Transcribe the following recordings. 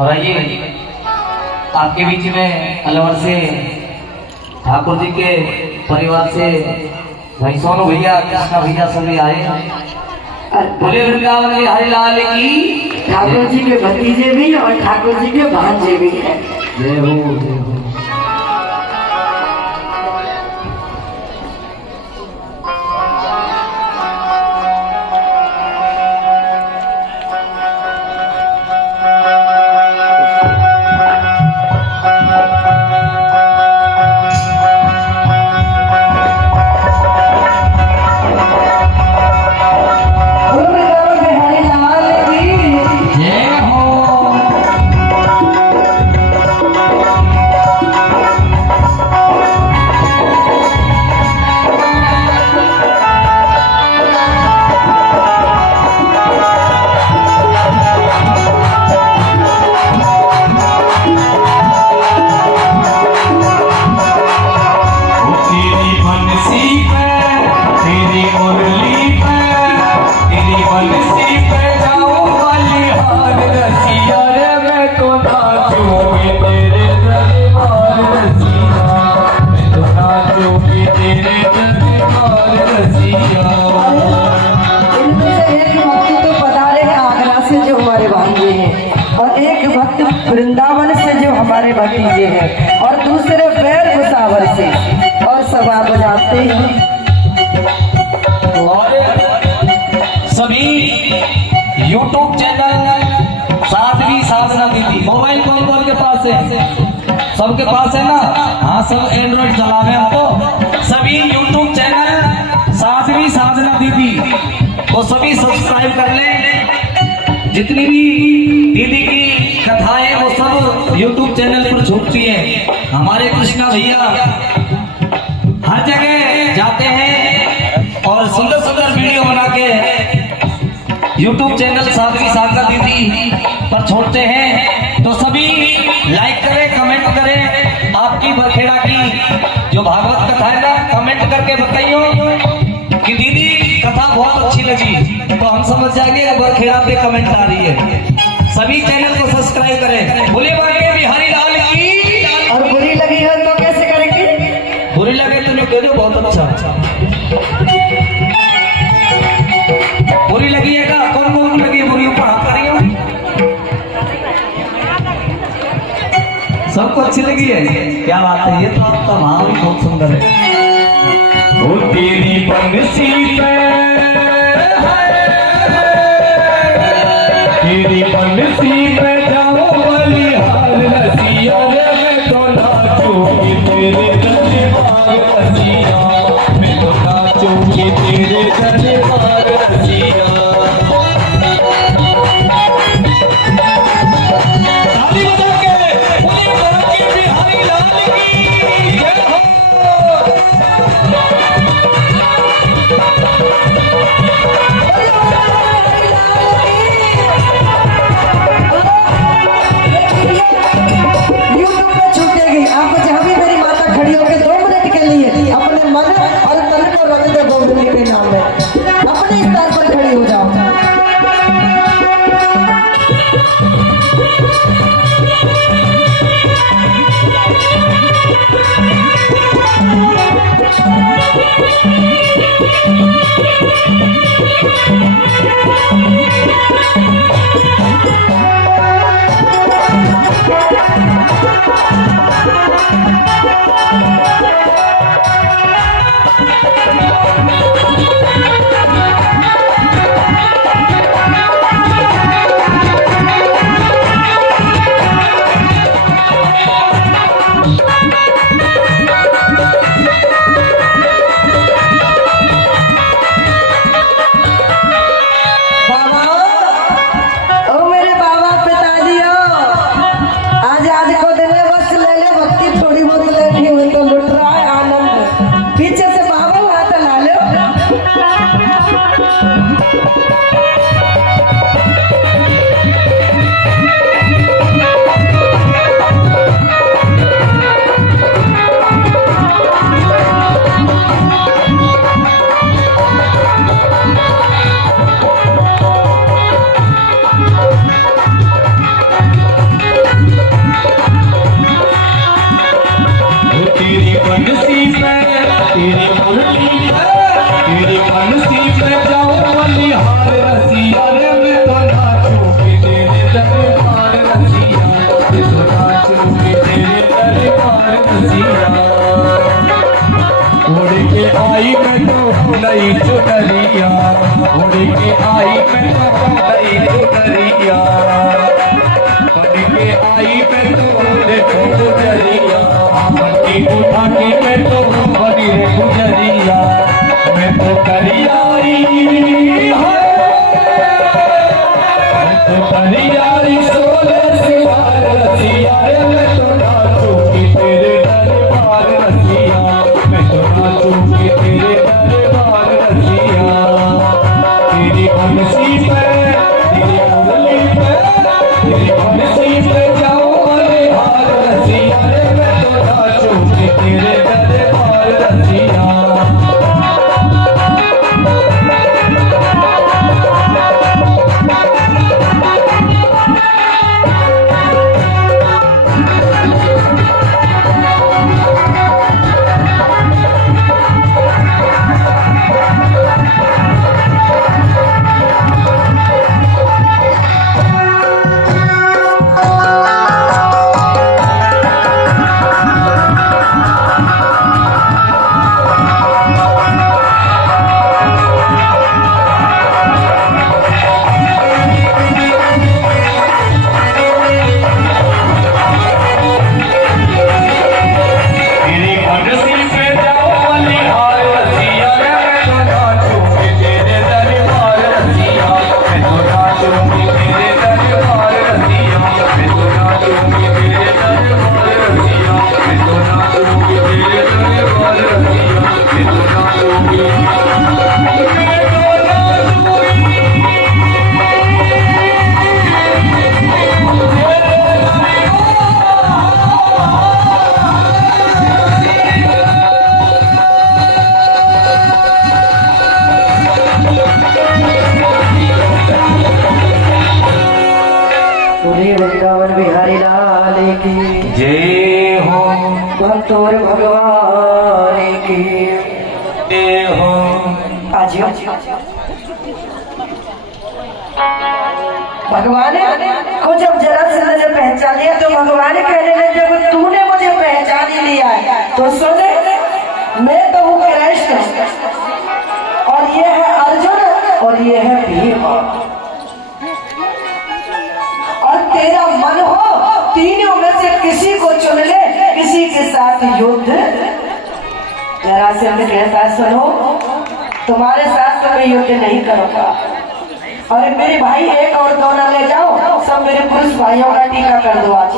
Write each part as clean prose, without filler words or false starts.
और आइए आपके बीच में अलवर से ठाकुर जी के परिवार से भाई सोनू भैया, कृष्णा भैया सभी आए। बोले वृंदावन बिहारी लाल की। ठाकुर जी के भतीजे भी और ठाकुर जी के भांजे भी हैं। जय हो जय हो। वृंदावन से जो हमारे भतीजे हैं और दूसरे बैर भुसावर से, और सब आप जानते हैं। और सभी YouTube चैनल साध्वी साधना दीदी, मोबाइल कौन के पास है? सबके पास है ना? हाँ, सब एंड्रॉइड चला रहे हैं। तो सभी YouTube चैनल साध्वी साधना दीदी तो सभी सब्सक्राइब कर लें। जितनी भी दीदी की कथाएं वो सब YouTube चैनल पर छूटती है। हमारे कृष्णा भैया हर जगह जाते हैं और सुंदर सुंदर वीडियो बना के YouTube चैनल साध्वी साधना दीदी पर छोड़ते हैं। तो सभी लाइक करें, कमेंट करें। आपकी बरखेड़ा की जो भागवत कथा है ना, कमेंट करके बताइए कि दीदी कथा बहुत अच्छी लगी, तो हम समझ जाएंगे बरखेड़ा पे कमेंट आ रही है। सभी चैनल को सब्सक्राइब करें। बोले बागे बिहारी लाल की। और बुरी लगी है तो कैसे करेंगे? बुरी लगे तो नहीं कह दो, बहुत अच्छा। बुरी लगी है का? कौन कौन लगी है बुरी? ऊपर हाथ करिए। सबको अच्छी लगी है? क्या बात है, ये तो आपका भाव ही बहुत सुंदर है। वो तेरी बंसी पे तेरी बंसी पे जाओ बलिहार रसिया रे, मैं तो नाचूंगी तेरे दरबार रसिया, मैं तो नाचूंगी तेरे दरबार रसिया। ताली बजा के बोले बागे बिहारी लाल की जय हो। अपने स्तर पर खड़ी आई मैं तो नई चुनरिया, उड़ के आई मैं तो नई चुनरिया, उड़ के आई मैं तो देखो गुजरिया, की उठा के मैं तो बनी रे गुजरिया, मैं तो करियाई तो करियाई सोले सिवार रसिया, मैं तो नाचूंगी तेरे दरबार रसिया, मैं तो नाचूंगी तेरे दरबार रसिया, तेरी बंसी पे तेरी मुरली पे तेरी बंसी पे जाऊं बलिहार रसिया, मैं तो नाचूंगी तेरे दरबार रसिया। वृंदावन बिहारी लाल की जय हो, भक्तोर भगवान की जय हो। आज भगवान को जब जरा से ने पहचान लिया तो भगवान कहने लगे जब तूने मुझे पहचान ही लिया है तो सुन, मैं तो हूँ कृष्ण और ये है अर्जुन और ये है भीम, और तेरा मन हो तीनों में से किसी को चुन ले, किसी के साथ युद्ध। जरा से हमें कहता सुनो, तुम्हारे साथ तो मैं युद्ध नहीं करूंगा, और मेरे भाई एक और दो न ले जाओ, सब मेरे पुरुष भाइयों का टीका कर दो। आज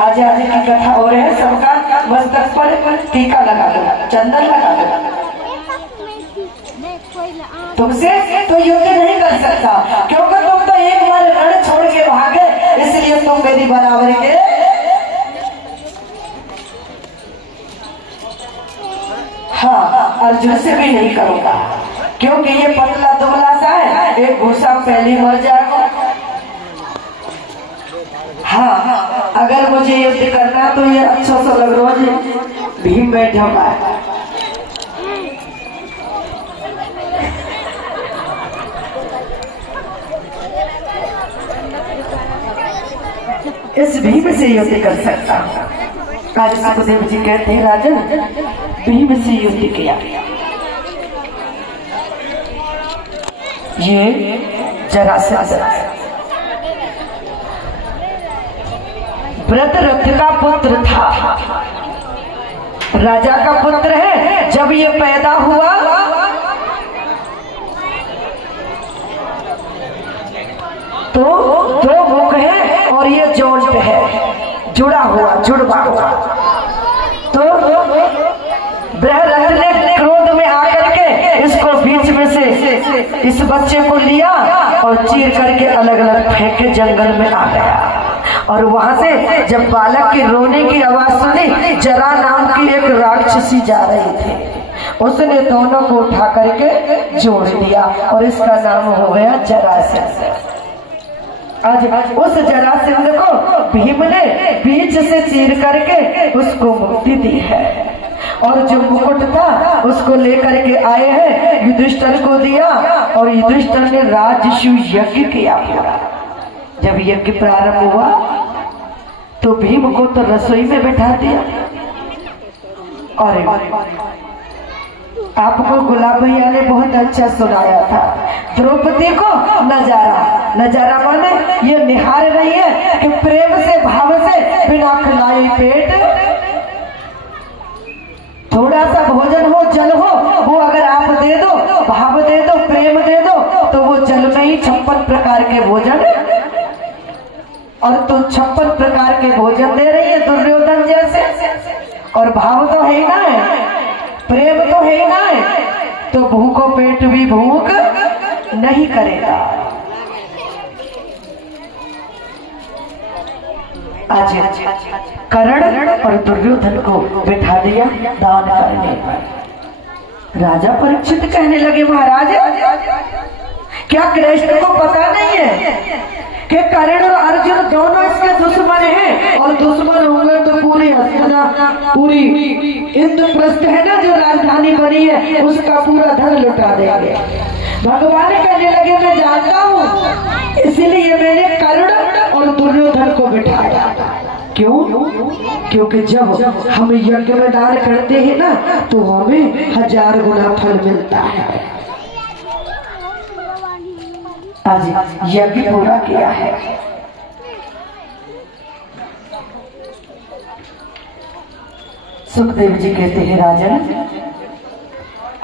आज आज की कथा और है, सबका मस्तक पर टीका लगा दो, चंदन लगा दो। तुमसे तो युद्ध नहीं कर सकता क्योंकि तुम तो एक बार रण छोड़ के भागे, इसलिए तुम मेरी बराबरी के। हाँ, अर्जुन से भी नहीं करूंगा क्योंकि ये पतला दुबला सा है, एक घूसा पहले मर जाएगा। हाँ, अगर मुझे युद्ध करना तो ये अच्छा सा लग रोज भीम बैठा हुआ है। इस भीम से युद्ध कर सकता हूँ। आज सुखदेव जी कहते हैं राजन भीम से युद्ध किया। ये जरासंध व्रतरथ का पुत्र था, राजा का पुत्र है। जब ये पैदा हुआ तो दो मुख है और ये जोड़ है, जुड़ा हुआ जुड़वा हुआ। तो ब्रहरथ ने क्रोध में आकर के इसको बीच में से इस बच्चे को लिया और चीर करके अलग अलग फेंके, जंगल में आ गया। और वहां से जब बालक के रोने की आवाज सुनी, जरा नाम की एक राक्षसी जा रही थी, उसने दोनों को उठा करके जोड़ दिया और इसका नाम हो गया जरासंध। आज उस जरासंध को भीम ने बीच से चीर करके उसको मुक्ति दी है, और जो मुकुट था उसको लेकर के आए हैं, युधिष्ठिर को दिया, और युधिष्ठिर ने राजसू यज्ञ किया पूरा। जब यज्ञ प्रारंभ हुआ तो भीम को तो रसोई में बैठा दिया। और आपको गुलाब भैया ने बहुत अच्छा सुनाया था। द्रौपदी को नजारा माने ये निहार रही है कि प्रेम से भाव से बिना खिलाई पेट, थोड़ा सा भोजन हो जल हो वो अगर आप दे दो, भाव दे दो, प्रेम दे दो, तो वो जल में ही 56 प्रकार के भोजन, और तुम 56 प्रकार के भोजन दे रही है दुर्योधन जैसे, और भाव तो है ही ना है, प्रेम तो है ही ना है, तो भूखो पेट भी भूख नहीं करेगा। आज कर्ण और दुर्योधन को बिठा दिया दान करने पर। राजा परीक्षित कहने लगे, महाराज क्या कृष्ण को पता नहीं है कि कर्ण और अर्जुन दोनों इसके दुश्मन हैं, और दुश्मन होंगे तो पूरी हस्तिना, पूरी इंद्रप्रस्थ है ना जो राजधानी बनी है, उसका पूरा धन लुटा देंगे। भगवान कहने लगे, मैं जानता हूँ, इसीलिए मैंने कर्ण और दुर्योधन को बिठाया। क्यों? क्योंकि जब हम यज्ञ में दान करते हैं ना, तो हमें 1000 गुना फल मिलता है। आज यज्ञ पूरा किया है। सुखदेव जी कहते हैं, राजन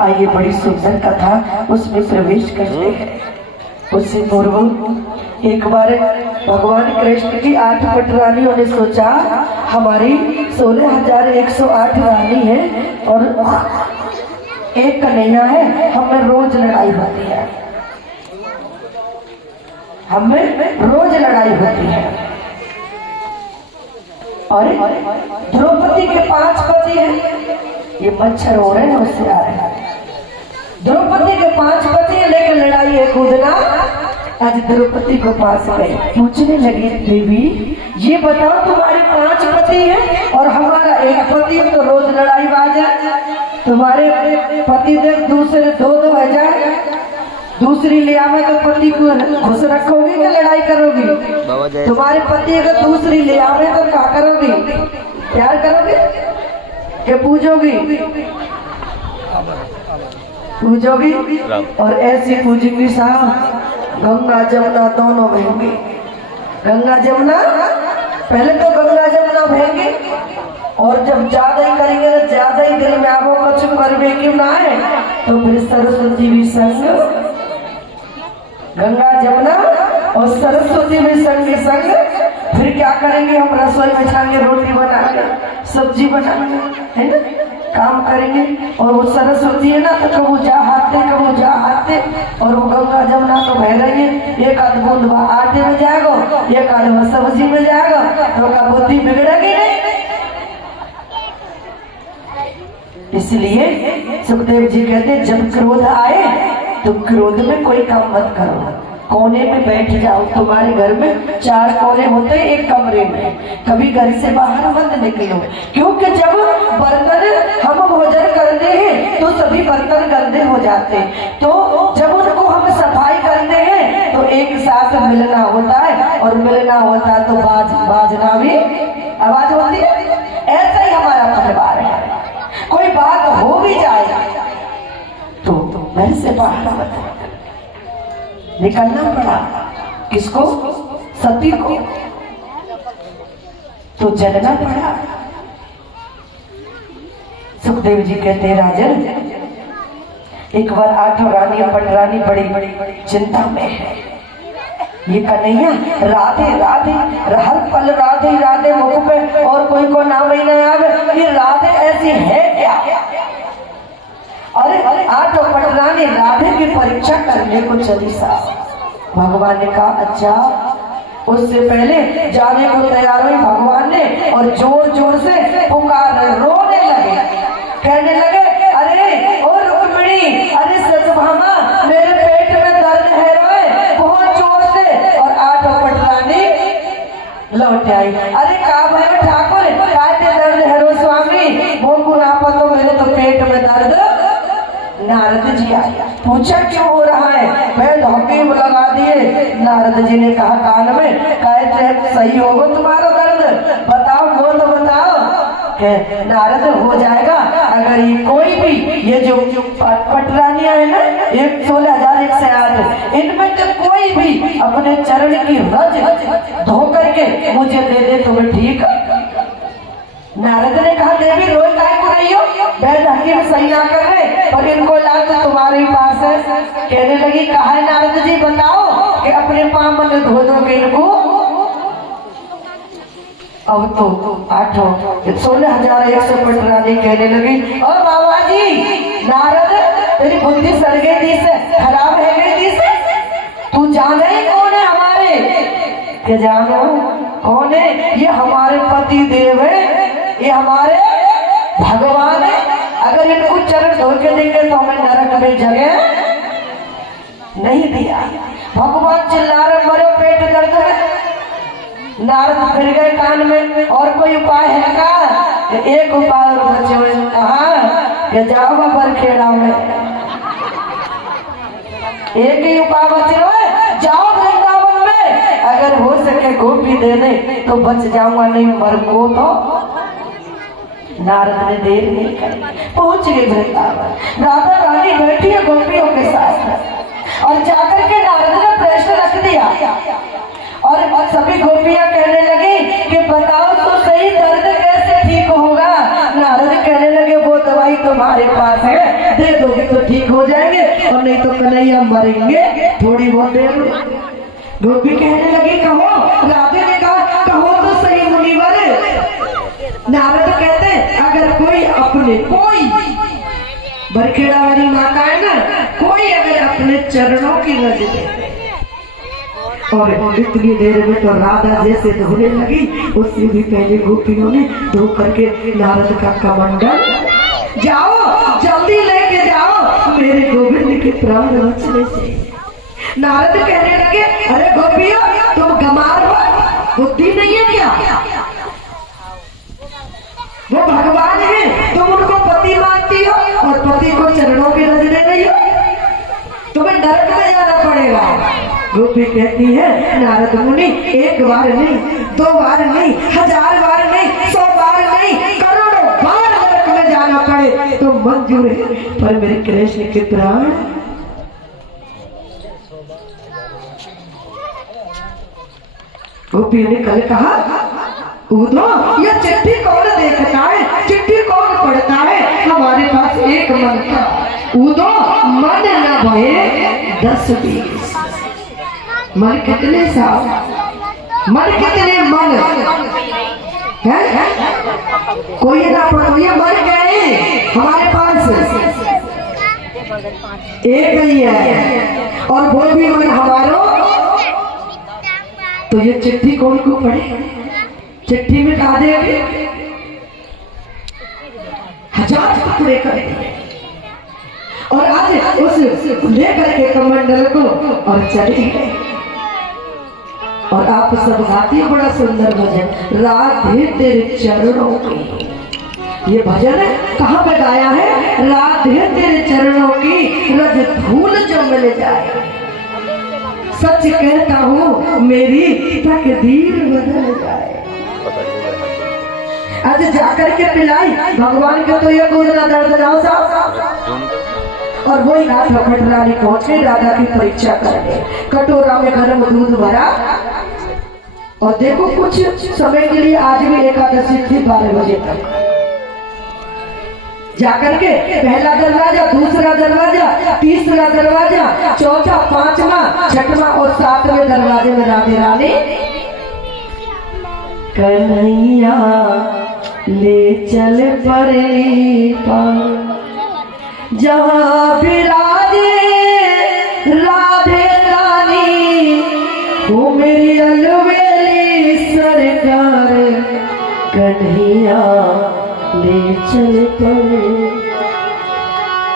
आइए बड़ी सुंदर कथा उसमें प्रवेश करते हैं। उससे पूर्व एक बार भगवान कृष्ण की 8 पट रानियों ने सोचा, हमारी 16,108 रानी है और एक कन्हैया है, हमें रोज लड़ाई होती है, हमें रोज लड़ाई होती है। और द्रौपदी के 5 पति हैं, ये मच्छर हो रहे हैं उससे आ रहे हैं। द्रौपदी के 5 पति हैं, लेकिन लड़ाई है कूदना। आज द्रौपदी को पास गए, पूछने लगी, देवी ये बताओ तुम्हारे 5 पति हैं और हमारा 1 पति है, तो रोज लड़ाई बाज है। तुम्हारे पति देव दूसरे 2 है जाए, दूसरी ले आवे तो पति को खुश रखोगी कि लड़ाई करोगी? तुम्हारे पति अगर दूसरी ले आवे तो क्या करोगी? प्यार करोगी कि पूजोगी? पूजोगी। और ऐसी पूजेंगी साहब, गंगा जमुना दोनों बहेंगी। गंगा जमुना, पहले तो गंगा जमुना बहेंगी, और जब ज्यादा ही करेंगे तो ज्यादा ही दिल में आपको कुछ करवे क्यों ना है, तो फिर सरस्वती भी संग, गंगा जमुना और सरस्वती भी संग संग। फिर क्या करेंगे? हम रसोई बिछाएंगे, रोटी बनाएंगे, सब्जी बनाएंगे, है ना, काम करेंगे। और वो सरस्वती है ना, तो कबू जा हाथे कबू जा हाथे, और वो गंगा जमुना तो बह रही है, एक आध बूंद आटे में जाएगा, एक आध सब्जी में जाएगा, तो का बुद्धि बिगड़ेगी नहीं। इसलिए सुखदेव जी कहते, जब क्रोध आए तो क्रोध में कोई काम मत करो, कोने में बैठ जाओ। तुम्हारे घर में 4 कोने होते हैं एक कमरे में, कभी घर से बाहर मत निकलो, क्योंकि जब बर्तन हम भोजन करते हैं तो सभी बर्तन गंदे हो जाते हैं, तो जब उनको हम सफाई करते हैं तो एक साथ मिलना होता है, और मिलना होता है तो बाजना भी आवाज होती है। ऐसा ही हमारा परिवार है, कोई बात हो भी जाए तो घर से बाहर मत निकलना पड़ा। किसको? सती को तो जलना पड़ा। सुखदेव जी कहते हैं, राजन एक बार 8 रानियां पटरानी बड़ी चिंता में है। ये कन्हैया राधे राधे, हर पल राधे राधे मुख पे, और कोई को नाम ही नहीं आवे, ये राधे ऐसी है क्या? अरे 8 पटरानी राधे की परीक्षा करने को चली साहब। भगवान ने कहा, अच्छा। उससे पहले जाने को तैयार हुई भगवान ने, और जोर जोर से पुकार, रोने लगे, कहने लगे, अरे ओ रुक्मिणी, अरे सत्यभामा, मेरे पेट में दर्द है रोए बहुत जोर से। और 8 पटरानी लौट आई। अरे का भाई ठाकुर, काटे दर्द है रो स्वामी, वो गुनापा तो मेरे तो पेट में दर्द। नारद जी आया, पूछा क्यों हो रहा है? मैं धोखे लगा दिए। नारद जी ने कहा कान में, कहते सही होगा तुम्हारा दर्द, बताओ वो तो बताओ। नारद हो जाएगा, अगर ये कोई भी ये जो पटरानियां है ना, 16,108, इनमें से कोई भी अपने चरण की रज धो करके मुझे दे दे तो मैं ठीक। नारद ने कहा देवी रोज काय को रही हो, वैद्य हकीम सही ना कर रहे और इनको लाभ तो तुम्हारे ही पास है। कहने लगी कहा है नारद जी बताओ कि अपने पाँव मन धो दोगे इनको। अब तो 16,100 पटरानी कहने लगी ओ बाबा जी नारद तेरी बुद्धि सड़ गई थी से, खराब है गई थी से, तू जाने ही कौन है हमारे? क्या जानो कौन है? ये हमारे पति देव है, ये हमारे भगवान है। अगर इनको चरण धो के देंगे तो हमें नरक में जगह नहीं दिया। भगवान चिल्ला रहे मरे पेट दर्द है। नारद फिर गए कान में और कोई उपाय है का? एक उपाय और बचे हुए। कहा कि जाओ बरखेड़ा में, एक ही उपाय बचे हुए, जाओ वृंदावन में, अगर हो सके गोपी दे दे तो बच जाऊंगा, नहीं मर को तो। नारद ने देर नहीं करी, पहुंच गए वृंदावन। राधा रानी बैठी है गोपियों के साथ और जाकर के नारद ने प्रश्न रख दिया और सभी गोपियां कहने लगी कि बताओ तो सही दर्द कैसे ठीक होगा? नारद कहने लगे वो दवाई तुम्हारे पास है, दे दोगे तो ठीक हो जाएंगे और नहीं तो कन्हैया मरेंगे थोड़ी बहुत देर में। गोपी कहने लगी कहो। राधे ने कहा कहो तो सही मुनिवर। नारद कहते अगर कोई अपने कोई बरखेड़ा वाली माता है ना, कोई अगर अपने चरणों की रज दे और इतनी देर में तो राधा जैसे धोने लगी, उससे भी पहले गोपियों ने धो करके नारद का कमंडल, जाओ जल्दी लेके जाओ मेरे गोविंद के प्राण बचने से। नारद कहने लगे अरे गोपियों तुम गमार हो, बुद्धि नहीं है क्या? वो भगवान है, तुम उनको पति मानती हो और पति को चरणों के रज दे रही हो, तुम्हें नरक में जाना पड़ेगा। गोपी कहती है नारद मुनि एक बार नहीं, दो बार नहीं, 1000 बार नहीं, 100 बार नहीं, करोड़ों बार नरक में जाना पड़े तो मंजूर है, पर मेरे कृष्ण के प्राण। गोपी ने कल कहा उदो ये चिट्ठी कौन देखता है, चिट्ठी कौन पढ़ता है? हमारे पास एक मन था, उदो मन न भये 10-20 मन। कितने साल मन, कितने मन है? कोई ना पढ़ो, ये मर गए हमारे पास एक ही है और वो भी मन हमारो। तो ये चिट्ठी कौन को पढ़े? चिट्ठी में कहा देंगे 1000 टुकड़े करेंगे और आज उस लेकर के कमंडल को और चले गए। और आप सब गाती हो बड़ा सुंदर भजन, राधे तेरे चरणों की। ये भजन कहाँ पे गाया है? राधे तेरे चरणों की रज धूल जो मिल जाए, सच कहता हूँ मेरी तकदीर बदल जाए। आज जाकर के पिलाई भगवान को तो ये गोदना दर्द जाओ साहब। और वही राधा पटरानी पहुंचे राधा की परीक्षा करने, कटोरा में गर्म दूध भरा और देखो कुछ समय के लिए आज भी एकादशी थी 12 बजे तक। जाकर के पहला दरवाजा, दूसरा दरवाजा, तीसरा दरवाजा, चौथा, 5वां, 6वां और 7वें दरवाजे में राधे रानी कन्हैया ले चल परे पर जहाँ विराजे राधे रानी, वो मेरी अलवेली सरकार कन्हैया ले चल परे।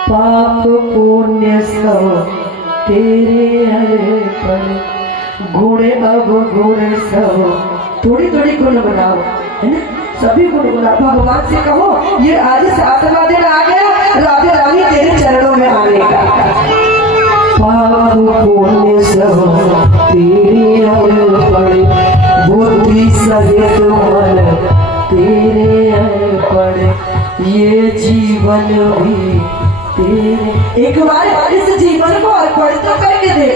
पाप पुण्य सब तेरे हर पर, गुण अब गुण सब थोड़ी थोड़ी गुण बनाओ, है ना? सभी गुण गुना भगवान से कहो ये आज 7वां दिन आ गया, राधे रानी तेरे चरणों में आने का। पाप पुण्य सब तेरे हर पर, बुद्धि सहित मन तेरे हर पर, ये जीवन भी तेरे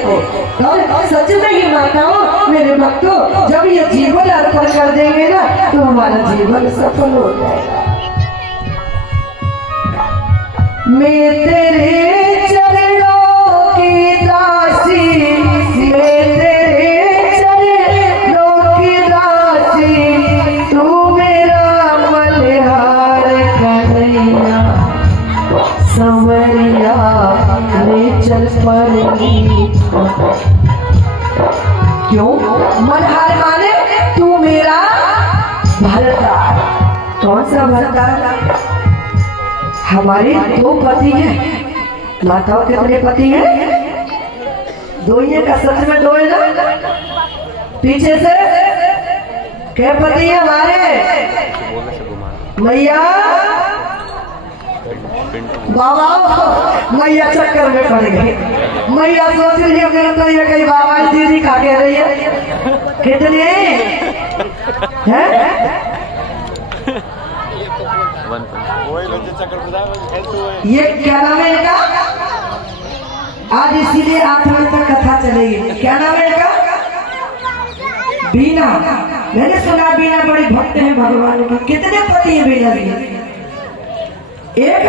देखो। और सच में ही माताओं मेरे भक्तों, जब ये जीवन अर्पण कर देंगे ना तो हमारा जीवन सफल हो जाएगा। मैं तेरे चरणों की दासी, मैं तेरे चरणों की दासी, तू मेरा मल्हार कन्हैया, संवरिया रे चल पड़ी। क्यों? मल्हार माने तू मेरा भरतार। कौन सा भरतार? हमारे दो पति हैं। माताओं कितने पति हैं? दो ही है का? सच में दो है ना? पीछे से क्या पति है हमारे? मैया बाबा, मैया चक्कर में पड़ गई। मैया सोच रही है मेरे तो ये कहीं बाबा दीदी खा के रही है। कितने हैं? ये क्या नाम है इनका? आज इसीलिए 8 बजे तक कथा चलेगी। क्या नाम है इनका? बीना। मैंने सुना बीना बड़ी भक्त है भगवान की। कितने पति है बीना की? एक।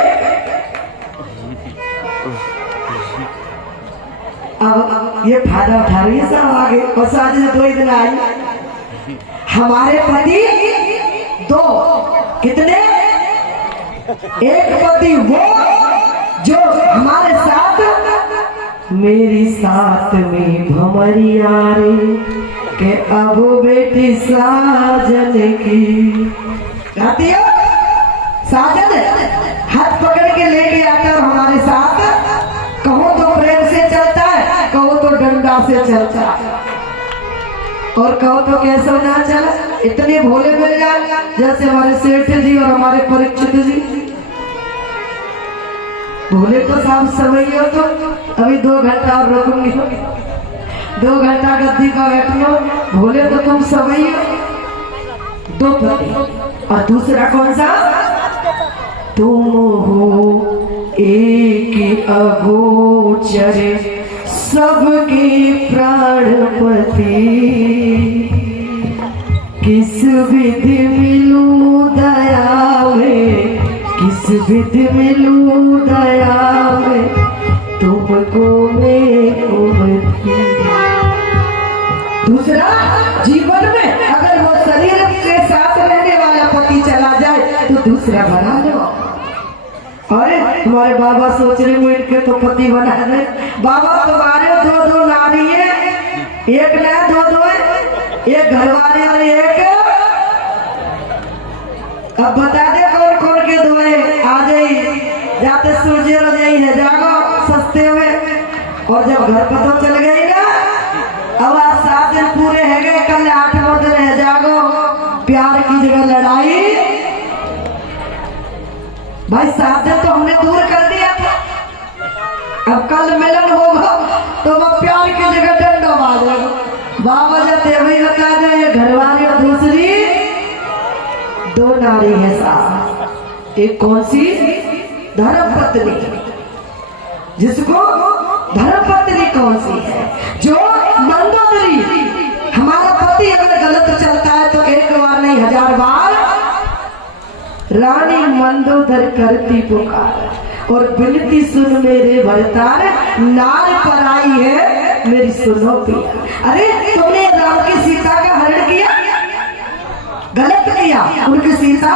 अब ये फायदा उठा रही है सब आगे। और शादी से 2 ही दिन आई। हमारे पति 2। कितने? एक पति वो जो हमारे साथ, मेरी साथ में भमरिया रे के अब बेटी साजन की गाती है। साजन हाथ पकड़ के लेके आता है हमारे साथ। कहो तो प्रेम से चलता है, कहो तो डंडा से चलता है, और कहो तो कैसा ना चला। इतने भोले मिल जाए जैसे हमारे सेठ जी और हमारे परीक्षित जी। भोले तो साहब समय हो तो अभी 2 घंटा और रुकूंगी। 2 घंटा गद्दी का बैठो। भोले तो तुम समय हो। 2 पति। और दूसरा कौन सा? तुम हो एक अगोचर सबके प्राणपति, किस विधि मिलूं दया में, किस विधि मिलूं दया में, तुमको मैं उमती। दूसरा, जीवन में अगर वो शरीर के साथ रहने वाला पति चला जाए तो दूसरा बना लो। अरे हमारे बाबा सोच रहे हुए इनके तो पति बना दे। बाबा तुम्हारे 2 नारी है, एक ना 2 है, एक घरवाले और एक। अब बता दे कौन कौन के 2 है? आ जाइए, जाते सूर्य हो जाइए है, जागो सस्ते में। और जब घर पता चल गई ना, अब आज 7 दिन पूरे है गए, कल 8वां दिन है, जागो। प्यार की जगह लड़ाई। भाई 7 दिन तो हमने दूर कर दिया था। अब कल मिलन होगा तो वह प्यार की जगह डंडा मारेगा। बाबा जब देवी बता दे, ये घरवाली और दूसरी 2 नारी है साहब। एक कौन सी? धर्मपत्नी। जिसको धर्मपत्नी कौन सी है? जो मंदोदरी। हमारा पति अगर गलत चलता है तो 1 बार नहीं 1000 बार रानी मंदोदर करती पुकार। और बिनती सुन मेरे भरतार, नार पर आई है मेरी सुनो पिया। अरे तुमने राम की सीता का हरण किया, गलत किया। उनकी सीता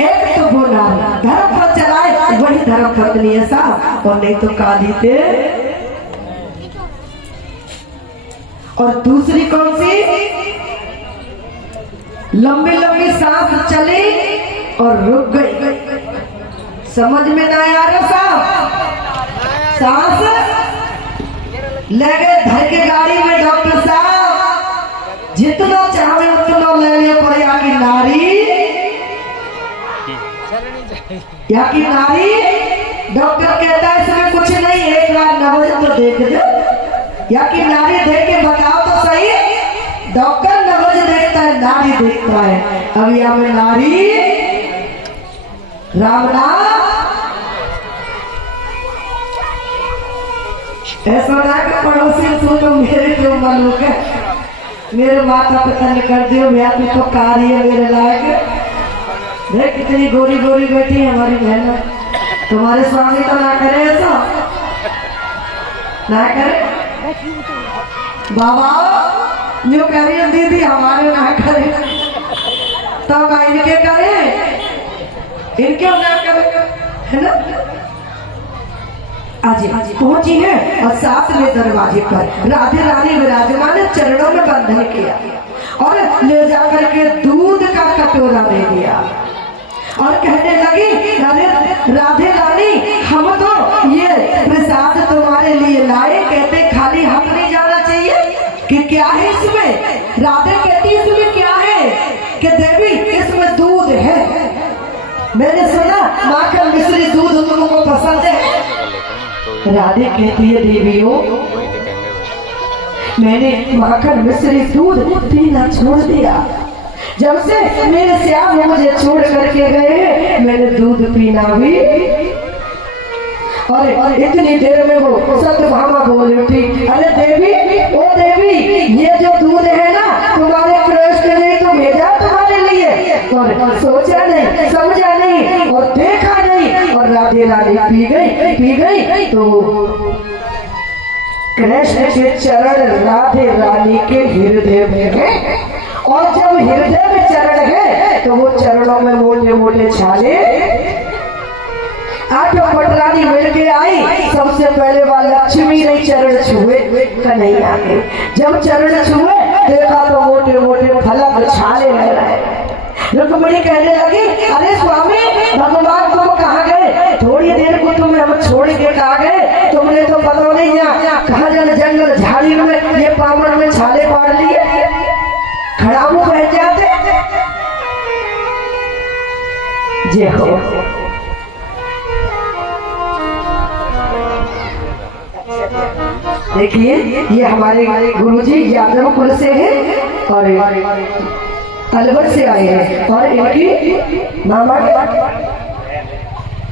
एक तो वो नार धर्म पर चलाए, वही धर्म पत्नी है साहब, और नहीं तो काली थे। और दूसरी कौन सी? लंबी लंबी सांस चली और रुक गई। समझ में ना आ रहा साहब? सांस ले गए धर के गाड़ी में। डॉक्टर साहब जितना चाहे उतना ले लिया पर यहाँ की नारी, यहाँ की नारी। डॉक्टर कहता है इसमें कुछ नहीं, एक बार नवज तो देख दो। यहाँ की नारी देख के बताओ तो सही। डॉक्टर नवज देखता है, नारी देखता है। अब यहाँ में नारी राम नाम ऐसा ना कि पड़ोसी तू तो मेरे क्यों मालूम है, मेरे माता पिता ने कर दियो भैया तू तो कार्य मेरे लायक। देख कितनी गोरी गोरी बैठी हमारी बहन, तुम्हारे स्वामी तो ना करे ऐसा, ना करे बाबा जो करिए दीदी हमारे ना करे तो इनके करे, इनके ना करे, है ना। आज पहुंची है और साथ में दरवाजे पर राधे रानी विराजमान चरणों में बंधन किया और ले जाकर के दूध का कटोरा दे दिया और कहने लगी राधे राधे रानी हम तो ये प्रसाद तुम्हारे लिए लाए, कहते खाली हाथ नहीं जाना चाहिए कि क्या है इसमें। राधे कहती इसमें क्या है कि देवी इसमें दूध है। मैंने सुना माखन मिश्री दूध तुमको पसंद है। राधे कहती है देवियों मैंने माखन मिश्री दूध पीना छोड़ दिया, जब से मेरे श्याम मुझे छोड़ करके गए मैंने दूध पीना भी। और इतनी देर में वो सत्यभामा बोल उठी, अरे देवी ओ देवी ये जो दूध है ना तुम्हारे कृष्ण ने तो भेजा तुम्हारे लिए, और सोचा नहीं समझा नहीं और देखा नहीं और राधे राधे पी गई तो कृष्ण के चरण राधे रानी के हृदय में है और जब हृदय में चरण है तो वो चरणों में मोटे मोटे छाले। आठों पटरानी मिलके आई, सबसे पहले वह लक्ष्मी ने चरण छुए कन्हैया के, जब चरण छुए देखा तो मोटे मोटे फलक छाले लग रहे। रुक्मिणी कहने लगी अरे स्वामी भगवान तुम कहाँ गए, थोड़ी देर को तुम हम छोड़ के कहा गए, तुमने तो पता नहीं कहा जाने जंगल झाड़ी में ये पावन में छाले पाड़ लिए, खड़ा मुँह बैठ जाते। जय हो। देखिए ये हमारे गुरुजी यादव कुल से हैं और अलवर से आए हैं और इनकी मामा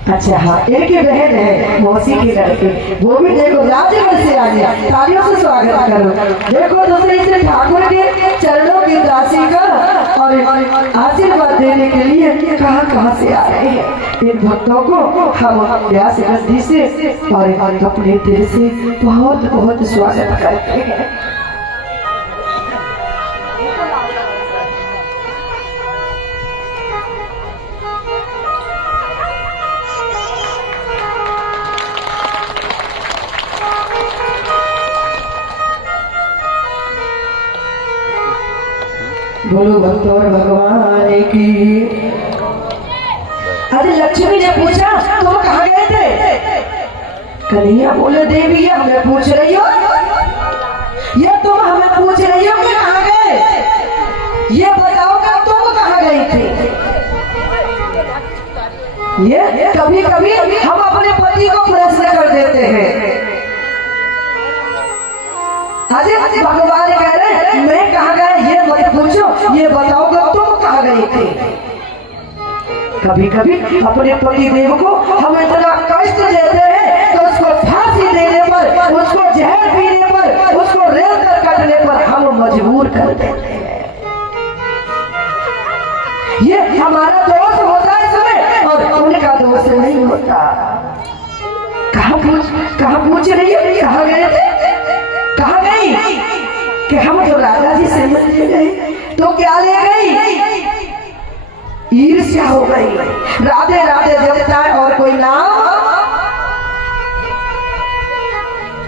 अच्छा हाँ इनकी बहन है मौसी की लड़की, वो भी देखो राजगढ़ से आ गया, तालियों से स्वागत करो। देखो दूसरे से ठाकुर के चरणों की दासी का और आशीर्वाद देने के लिए कहाँ से आ रहे हैं। इन भक्तों को हम व्यास गद्दी से और अपने दिल से बहुत बहुत स्वागत करते हैं। बोलो भक्तों भगवान की। अरे लक्ष्मी ने पूछा तुम कहाँ गए थे, कन्हैया बोले देवी ये हमें पूछ रही हो, ये तुम हमें पूछ रही हो कि कहाँ गए, ये बताओ कि तुम कहाँ गई थी। ये कभी कभी हम अपने पति को प्रश्न कर देते हैं। अजय भगवान कह रहे मैं कहाँ गए ये मत पूछो, ये बताओ कि तुम कहाँ गए थे। कभी कभी अपने पति देव को हम इतना कष्ट देते हैं तो उसको फांसी देने पर, उसको जहर पीने पर, उसको रेल कर काटने पर हम मजबूर कर देते हैं। ये हमारा दोष होता है इसमें और उनका दोष नहीं होता। कहाँ पूछ रही है कहाँ गए थे, कहाँ गई कि हम तो राजा जी से मिलने गए तो क्या ले गई, ईर्ष्या हो गई। राधे राधे जपता है और कोई नाम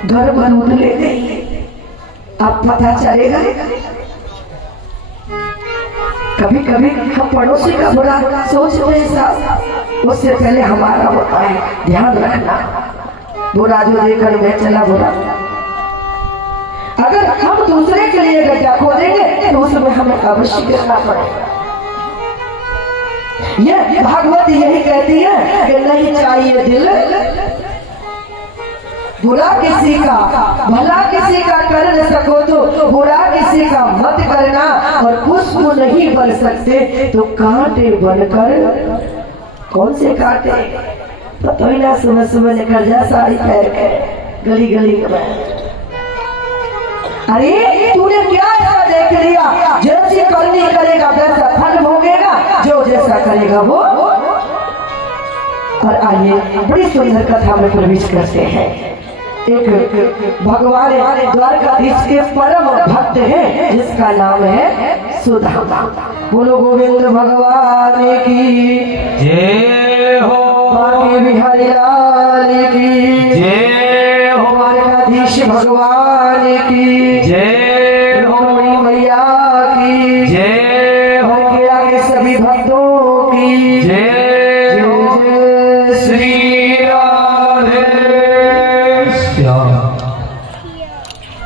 घर बरूद ले गई, अब पता चलेगा। कभी कभी हम पड़ोसी का बुरा सोचते हैं, उससे पहले हमारा होता है। ध्यान रखना बुरा जो देखकर मैं चला बुरा, अगर हम दूसरे के लिए गड्ढा खोदेंगे तो उसमें हमें अवश्य गिरना पड़ेगा। ये भागवत यही कहती है कि नहीं चाहिए दिल बुरा किसी का, भला किसी का कर न सको तो बुरा किसी का मत करना, और पुष्प नहीं बन सकते तो कांटे बनकर, कौन से कांटे पता ही ना, सुबह सुबह निकल जा साड़ी पहन के गली गली में। अरे तूने क्या ऐसा देख लिया, जैसी करनी करेगा वैसा फल भोगेगा, जो जैसा करेगा वो। और आइए बड़ी सुंदर कथा में प्रवेश करते हैं। एक भगवान द्वारकाधीश के परम भक्त है जिसका नाम है सुदामा। बोलो गोविंद भगवान की जय हो, बांके बिहारी लाल की जय हो, द्वारकाधीश भगवान की जय हो, बड़ी मैया की जय हो, हरखेड़ा के सभी भक्तों की जय हो। जय श्री राधे श्याम।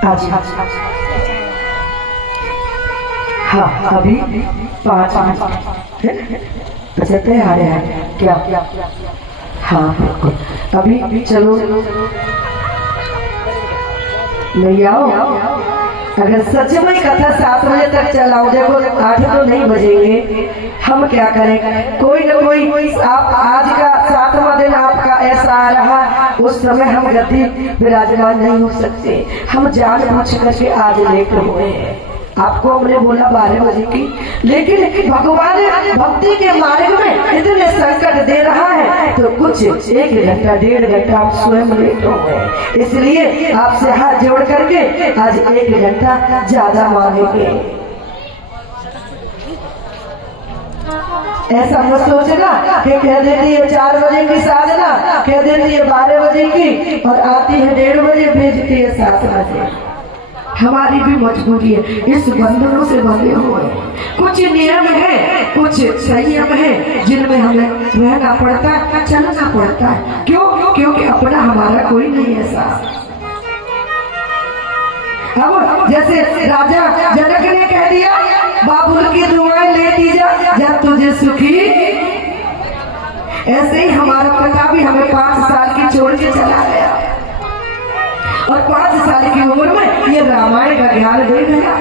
आज हाँ अभी 5 अच्छा तैयार है क्या? हाँ बिल्कुल। अभी चलो नहीं आओ, अगर सच में कथा 7 बजे तक चलाओ, देखो 8 तो नहीं बजेंगे, हम क्या करें? कोई न कोई आप आज का 7वां दिन आपका ऐसा आ रहा, उस समय हम गति विराजमान नहीं हो सकते, हम जान बूझ करके आज लेट हुए हैं। आपको हमने बोला 12 बजे की, लेकिन भगवान भक्ति के मार्ग में इतने संकट दे रहा है तो कुछ 1 घंटा 1.5 घंटा आप स्वयं लेट हो गए, इसलिए आपसे हाथ जोड़ करके आज 1 घंटा ज्यादा मांगेंगे। ऐसा मत सोचना कि कह देती है 4 बजे की साधना, कह देती है 12 बजे की और आती है 1:30 बजे, भेजती है 7 बजे। हमारी भी मजबूरी है, इस बंधनों से बंधे हुए कुछ नियम है, कुछ संयम है जिनमें हमें रहना पड़ता है, चलना पड़ता है। क्यों? क्योंकि अपना हमारा कोई नहीं ऐसा। अब जैसे राजा जनक ने कह दिया बाबुल की दुआएं लेती जा तुझे सुखी, ऐसे ही हमारा पिता भी हमें 5 साल की छोड़ के चला गया और 5 साल की उम्र में ये रामायण का ज्ञान दे गया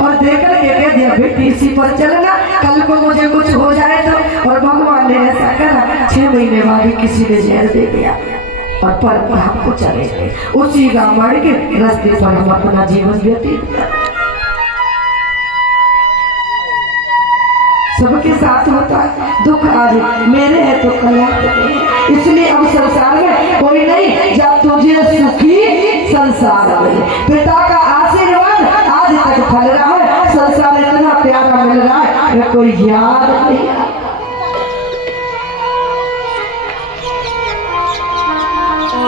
और देकर के कह दिया बेटी इसी पर चलना, कल को मुझे कुछ हो जाए तो। और भगवान ने ऐसा करा, 6 महीने बाद ही किसी ने जहर दे दिया और पर हमको चले गए। उसी रामायण के रास्ते पर हम अपना जीवन व्यतीत कर। सबके साथ होता है दुख, आज मेरे है तो कल है, इसलिए अब संसार में कोई नहीं जब तुझे सुखी संसार में। पिता का आशीर्वाद आज तक फल रहा है, संसार इतना प्यारा मिल रहा है, कोई याद नहीं।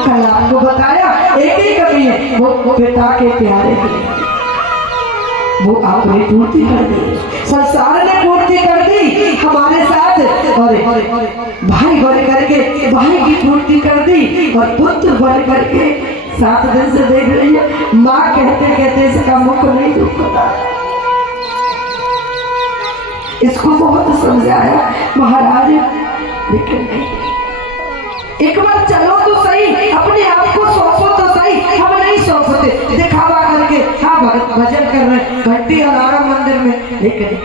कल आपको बताया एक ही कवि है, वो पिता के प्यारे हैं, वो आपने पूर्ति कर दी, संसार ने पूर्ति कर दी हमारे साथ, और भाई बन करके भाई की पूर्ति कर दी और पुत्र बन करके 7 दिन से देख रही है माँ कहते कहते इसका मुख नहीं दुखता। इसको बहुत समझाया महाराज, लेकिन नहीं। एक बार चलो तो सही, अपने आप को सौंपो तो सही, हम नहीं सौंपते, दिखावा करके हाँ भजन कर रहे घंटी अलारा मंदिर में, लेकिन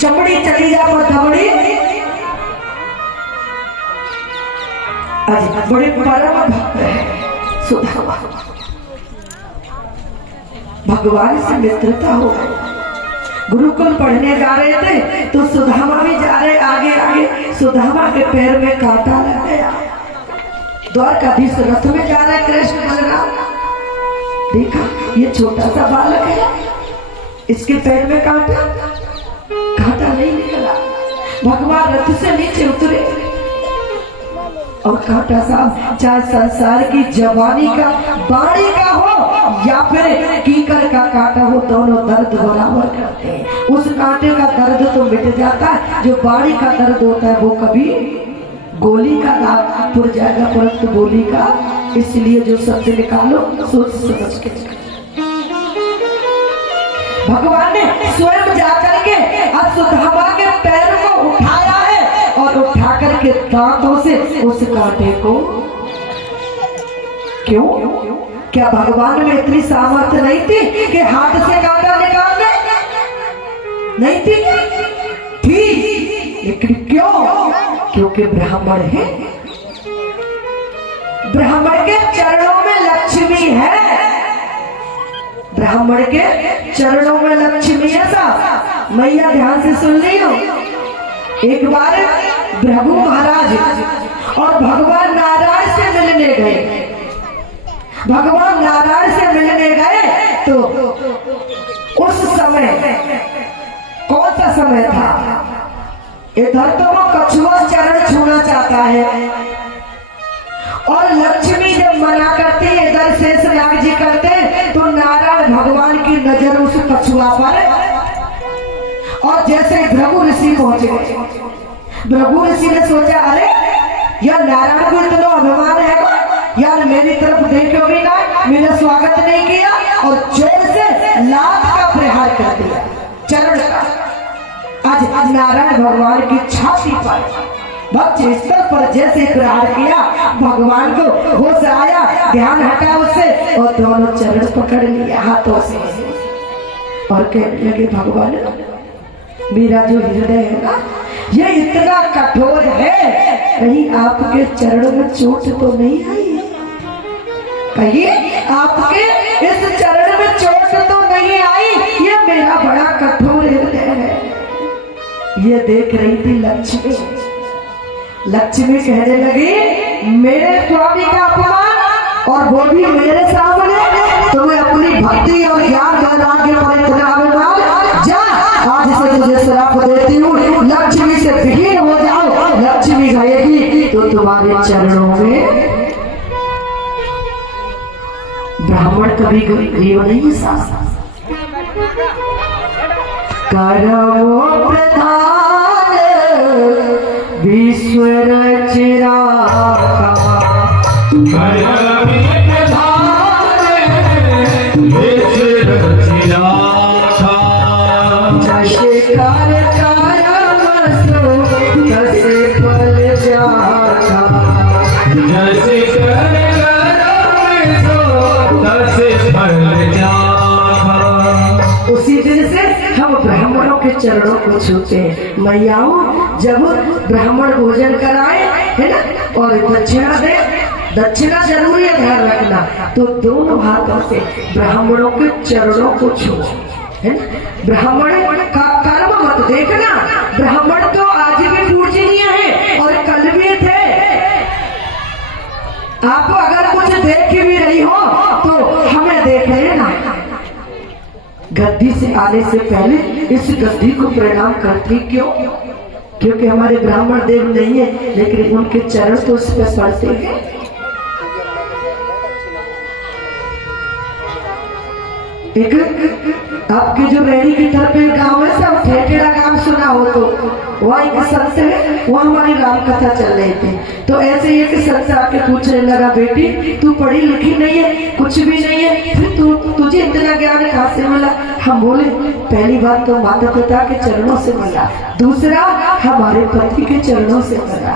चमड़ी चली जा पर धमड़ी। आज बड़े परम भक्त है सुदामा, भगवान से मित्रता हो गई। गुरुकुल पढ़ने जा रहे थे तो सुदामा भी जा रहे आगे आगे, सुदामा के पैर में कांटा लग गया। द्वारकाधीश रथ में जा रहे कृष्ण बलराम, देखा ये छोटा सा बालक है, इसके पैर में कांटा नहीं निकला। भगवान रथ से नीचे उतरे और कांटा साहब चाहे संसार की जवानी का बाणी का हो या फिर कीकर का कांटा हो, दोनों दर्द बराबर करते हैं। उस कांटे का दर्द तो मिट जाता है, जो बाणी का दर्द होता है वो कभी गोली का दाग पुर जाएगा, परंतु गोली का। इसलिए जो सत्य निकालो सोच समझ के। भगवान ने स्वयं जाकर के सुदामा के पैर को उठाया है और उठा करके दांतों से उस कांटे को, क्यों? क्या भगवान में इतनी सामर्थ्य नहीं थी कि हाथ से कांटा निकाल दे? नहीं थी, लेकिन क्यों? क्योंकि ब्राह्मण है, ब्राह्मण के चरणों में लक्ष्मी है, ब्राह्मण के चरणों में लक्ष्मी है साहब। मैया ध्यान से सुन रही हो। एक बार भृगु महाराज और भगवान नारायण से मिलने गए। भगवान नारायण से मिलने गए तो उस समय कौन सा समय था? इधर तो वो कछुआ चरण छूना चाहता है और लक्ष्मी जब मना करती है, इधर शेषनाग जी करते तो नारायण भगवान की नजर उस कछुआ पर, और जैसे भृगु ऋषि पहुंचे, भृगु ऋषि ने सोचा अरे यार नारायण को इतना अभिमान है यार, मेरी तरफ देखो भी ना, मेरा स्वागत नहीं किया और जोर से लात का प्रहार कर दिया चरण का। आज नारायण भगवान की छाती पर भक्त स्थल पर जैसे प्रहार किया, भगवान को होश आया, ध्यान हटा उससे और दोनों चरण पकड़ लिया हाथों से और कहने लगे भगवान मेरा जो हृदय है ना ये इतना कठोर है, कहीं आपके चरणों में चोट तो नहीं आई? कहीं आपके इस चरण में चोट तो नहीं आई? ये मेरा बड़ा कठोर हृदय है। ये देख रही थी लक्ष्मी। लक्ष्मी कहने लगी मेरे स्वामी का अपमान और वो भी मेरे सामने, तुम्हें अपनी भक्ति और ज्ञान वैराग्य पर इतना अभिमान, जा आज से तुझे श्राप देती हूँ, लक्ष्मी से विहीन हो जाओ। लक्ष्मी कहेगी तो तुम्हारे चरणों में। ब्राह्मण कभी गरीब नहीं सासा, करमो प्रधान विश्व रचना उसी दिन से हम ब्राह्मणों के चरणों को छूते हैं। मैयाओं जब ब्राह्मण भोजन कराए है ना और दक्षिणा दे, दक्षिणा जरूर है ध्यान रखना, तो दोनों हाथों से ब्राह्मणों के चरणों को छू है ना। ब्राह्मण का कर्म मत देखना, ब्राह्मण तो आज भी पूजनीय है और कल भी थे। आप अगर कुछ देख भी रही हो तो हमें देख लेना। गद्दी से आने से पहले इस गद्दी को प्रणाम करती क्यों? क्योंकि हमारे ब्राह्मण देव नहीं है, लेकिन उनके चरण तो उस पर पड़ते हैं। एक आपके जो रेडी की तरफ एक गाँव है, सब ठेकेरा गांव सुना हो तो वह एक संत है, वो हमारी राम कथा चल रही थी। तो ऐसे एक संत आके पूछने लगा बेटी तू पढ़ी लिखी नहीं है, कुछ भी नहीं है, फिर तुझे इतना ज्ञान कहाँ से मिला? हम बोले पहली बात तो माता पिता के चरणों से मिला, दूसरा हमारे पति के चरणों से मिला,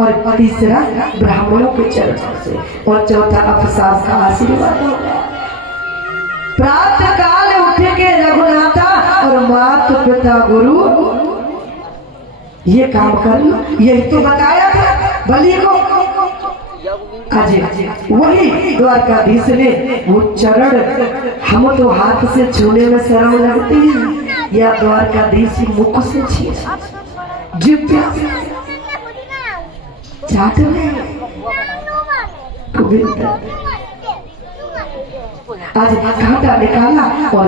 और तीसरा ब्राह्मणों के चरणों से, और चौथा अफसास का आशीर्वाद हो गया। प्रातः काल उठ के रघुनाथा और मात पिता गुरु ये काम कर लो, यही तो बताया था बलि को। आज वही द्वारकाधीश ने वो चरण हम तो हाथ से छूने में शर्म लगती है, या द्वारकाधीश मुख से छीन जिब्या चाट रहे आज कांटा निकाला और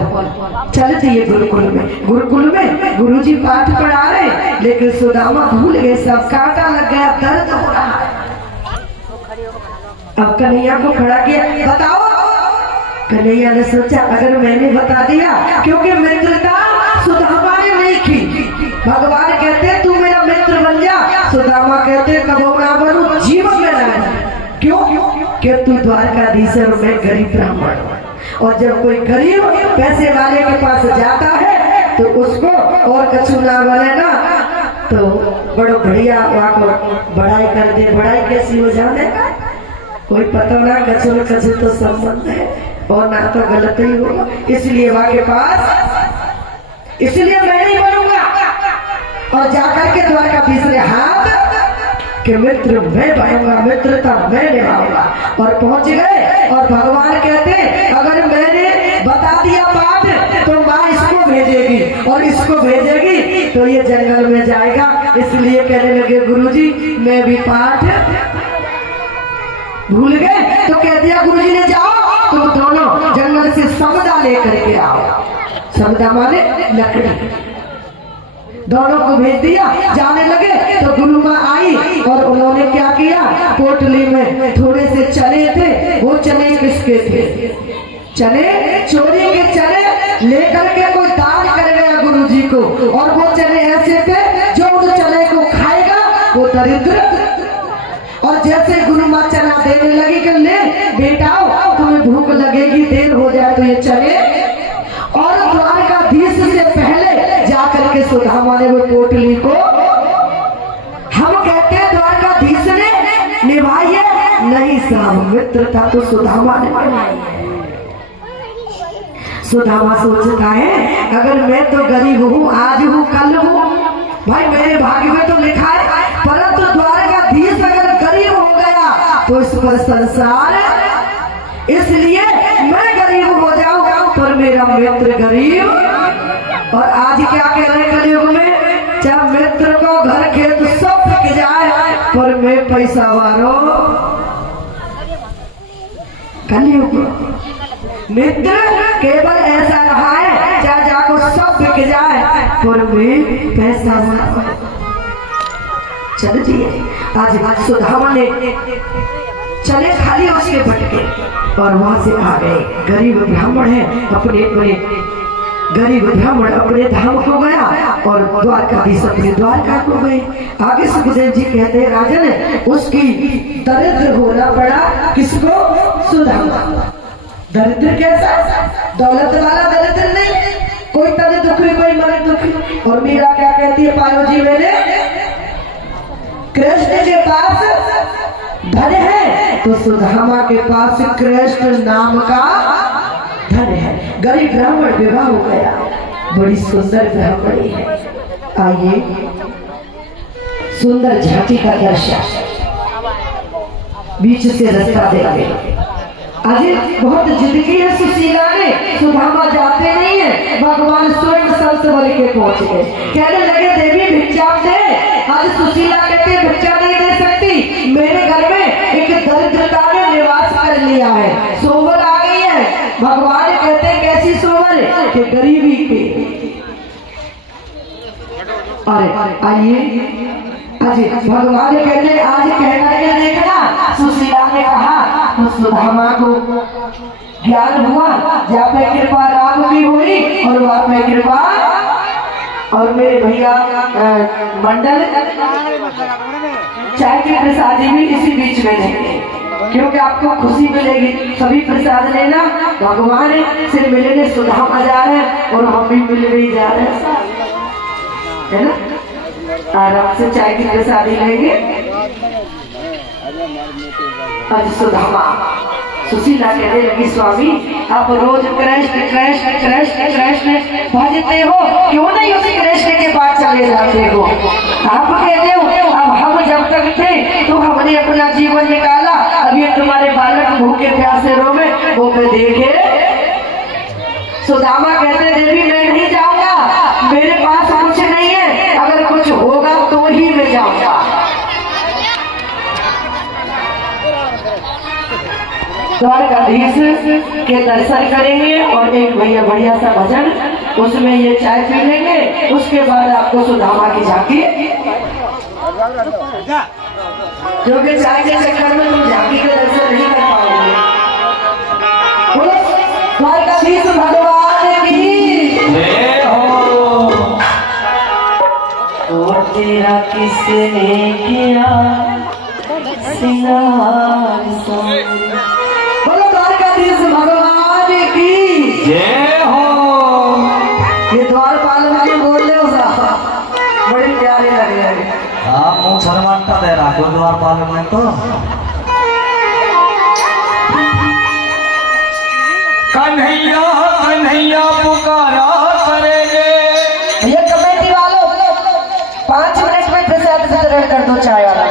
चले थे गुरुकुल में। गुरुकुल में गुरुजी पाठ पढ़ा रहे, लेकिन सुदामा भूल गए, सब कांटा लग गया, दर्द हो रहा है। अब कन्हैया को खड़ा किया, बताओ। कन्हैया ने सोचा अगर मैंने बता दिया, क्योंकि मित्रता सुदामा ने नहीं की। भगवान कहते तू मेरा मित्र बन जा, सुदामा कहते कबो ना बनू, जीवन में ना। क्यों? कि तू द्वारकाधीश और मैं गरीब ब्राह्मण, और जब कोई गरीब पैसे वाले के पास जाता है तो उसको और कछु ना बने ना तो बड़ो बढ़िया वहाँ को बड़ाई कर दे। बड़ाई कैसी हो जाने कोई पता ना, कछु न कछु तो संबंध है और ना तो गलत ही होगा। इसलिए वहाँ के पास, इसलिए मैं नहीं बनूंगा। और जाकर के द्वारकाधीश ने हाथ कि मित्र मैं बनूंगा, मित्रता मैं निभाऊंगा। और पहुंच गए और भगवान कहते अगर मैंने बता दिया पाठ तो माँ इसको भेजेगी और इसको भेजेगी तो ये जंगल में जाएगा। इसलिए कहने लगे गुरुजी मैं भी पाठ भूल गए। तो कह दिया गुरुजी ने जाओ तुम दोनों जंगल से समदा लेकर के आओ। समदा माने लकड़ी। दोनों को भेज दिया, जाने लगे तो गुरु माँ आई और उन्होंने क्या किया, पोटली में थोड़े से चने थे, वो चने किसके थे, चने चोरी के चने लेकर के कोई दान कर गया गुरु जी को। और वो चने ऐसे थे जो उस चने को खाएगा वो दरिद्र। और जैसे गुरु माँ चना देने लगी कि ले बेटा तुम्हें भूख लगेगी, देर हो जाए तो ये चने। और द्वारकाधीश से पहले जाकर के सुदामा ने वो पोटली को, हम कहते हैं द्वारकाधीश ने निभाई है, नहीं साहब मित्रता तो सुदामा ने निभाई है। सुदामा सोचता है अगर मैं तो गरीब हूँ, आज हूँ कल हूँ, भाई मेरे भाग्य में तो लिखा है, परंतु द्वारकाधीश अगर गरीब हो गया तो इस पर संसार, इसलिए मैं गरीब हो जाऊंगा पर मेरा मित्र गरीब। और आज क्या कह रहे कलयुग में, चाहे मित्र को घर खेत सब बिक जाए पर मैं पैसा वालों। कलयुग मित्र केवल ऐसा रहा है चाहे जाको सब बिक जाए पर मैं पैसा वालों। चल जी आज सुदामा ने चले खाली उसके भटके और वहां से आ गए। गरीब ब्राह्मण है, अपने गरीब ब्राह्मण अपने धाम को गया और द्वारकाधीश अपने द्वारका को गए। आगे सुखदेव जी कहते हैं राजन उसकी दरिद्र होना पड़ा, किसको, सुदामा। दरिद्र कैसा, दौलत वाला दरिद्र नहीं, कोई तने दुखी कोई मरे दुखी। और मीरा क्या कहती है, पायो जी मैंने कृष्ण के पास धन है तो सुदामा के पास कृष्ण नाम का धन है। गरीब ब्राह्मण विवाह हो गया, बड़ी सुंदर ब्राह्मणी है। आइए सुंदर झांकी का दर्शन, बीच से रास्ता देंगे। अरे बहुत जिंदगी है सुशीला ने, सुदामा जाते नहीं है, भगवान स्वयं संतबल के पहुंच गए। कहने लगे देवी भिक्षा दे। आज सुशीला कहते भिक्षा नहीं दे सकती, मेरे घर में एक दरिद्रता ने निवास कर लिया है, सोवल आ गई है। भगवान कहते कैसी सोवल कि गरीबी की। अरे आइए आज भगवान कहते आज कहकर के देखना। सुशीला ने कहा तो सुदामा को ज्ञान हुआ, जहाँ पे कृपा राम की हुई और वहाँ पे कृपा। और मेरे भैया मंडल चाय की प्रसादी भी इसी बीच में देंगे, क्योंकि आपको खुशी मिलेगी। सभी प्रसाद लेना, भगवान से मिलने सुदामा जा रहे हैं और हम भी मिलने ही जा रहे हैं, है ना। आराम से चाय की प्रसादी लेंगे। आज सुदामा सुशीला कहने लगी स्वामी आप रोज कृष्ण कृष्ण कृष्ण कृष्ण भजते हो, क्यों नहीं उसी कृष्ण के पास चले जाते हो। आप कहते हो अब हम जब तक थे तो हमने अपना जीवन निकाला, अभी तुम्हारे बालक भूखे प्यासे रोवे वो पे देखे। सुदामा कहते देवी मैं नहीं जाऊंगा, मेरे पास कुछ नहीं है, अगर कुछ होगा तो ही मैं जाऊंगा। द्वारकाधीश के दर्शन करेंगे और एक भैया बढ़िया सा भजन, उसमें ये चाय पी लेंगे, उसके बाद आपको सुदामा की झांकी, जो कि चाय के चक्कर में तुम झांकी के दर्शन नहीं कर पाओगे। द्वारकाधीश भगवान की जय हो। तो तेरा किसने किया सिंगार बोलो द्वारकाधीश भगवान की जय हो। ये द्वारपाल वाले बोल रहे हो साहब, बड़े प्यारे लग रहे हैं। हाँ मुँह शर्माता दे रहा गुरुद्वार पालन में तो। कन्हैया कन्हैया पुकारा करेंगे। ये कमेटी वालों 5 मिनट में प्रसाद वितरण कर दो चाय वाला।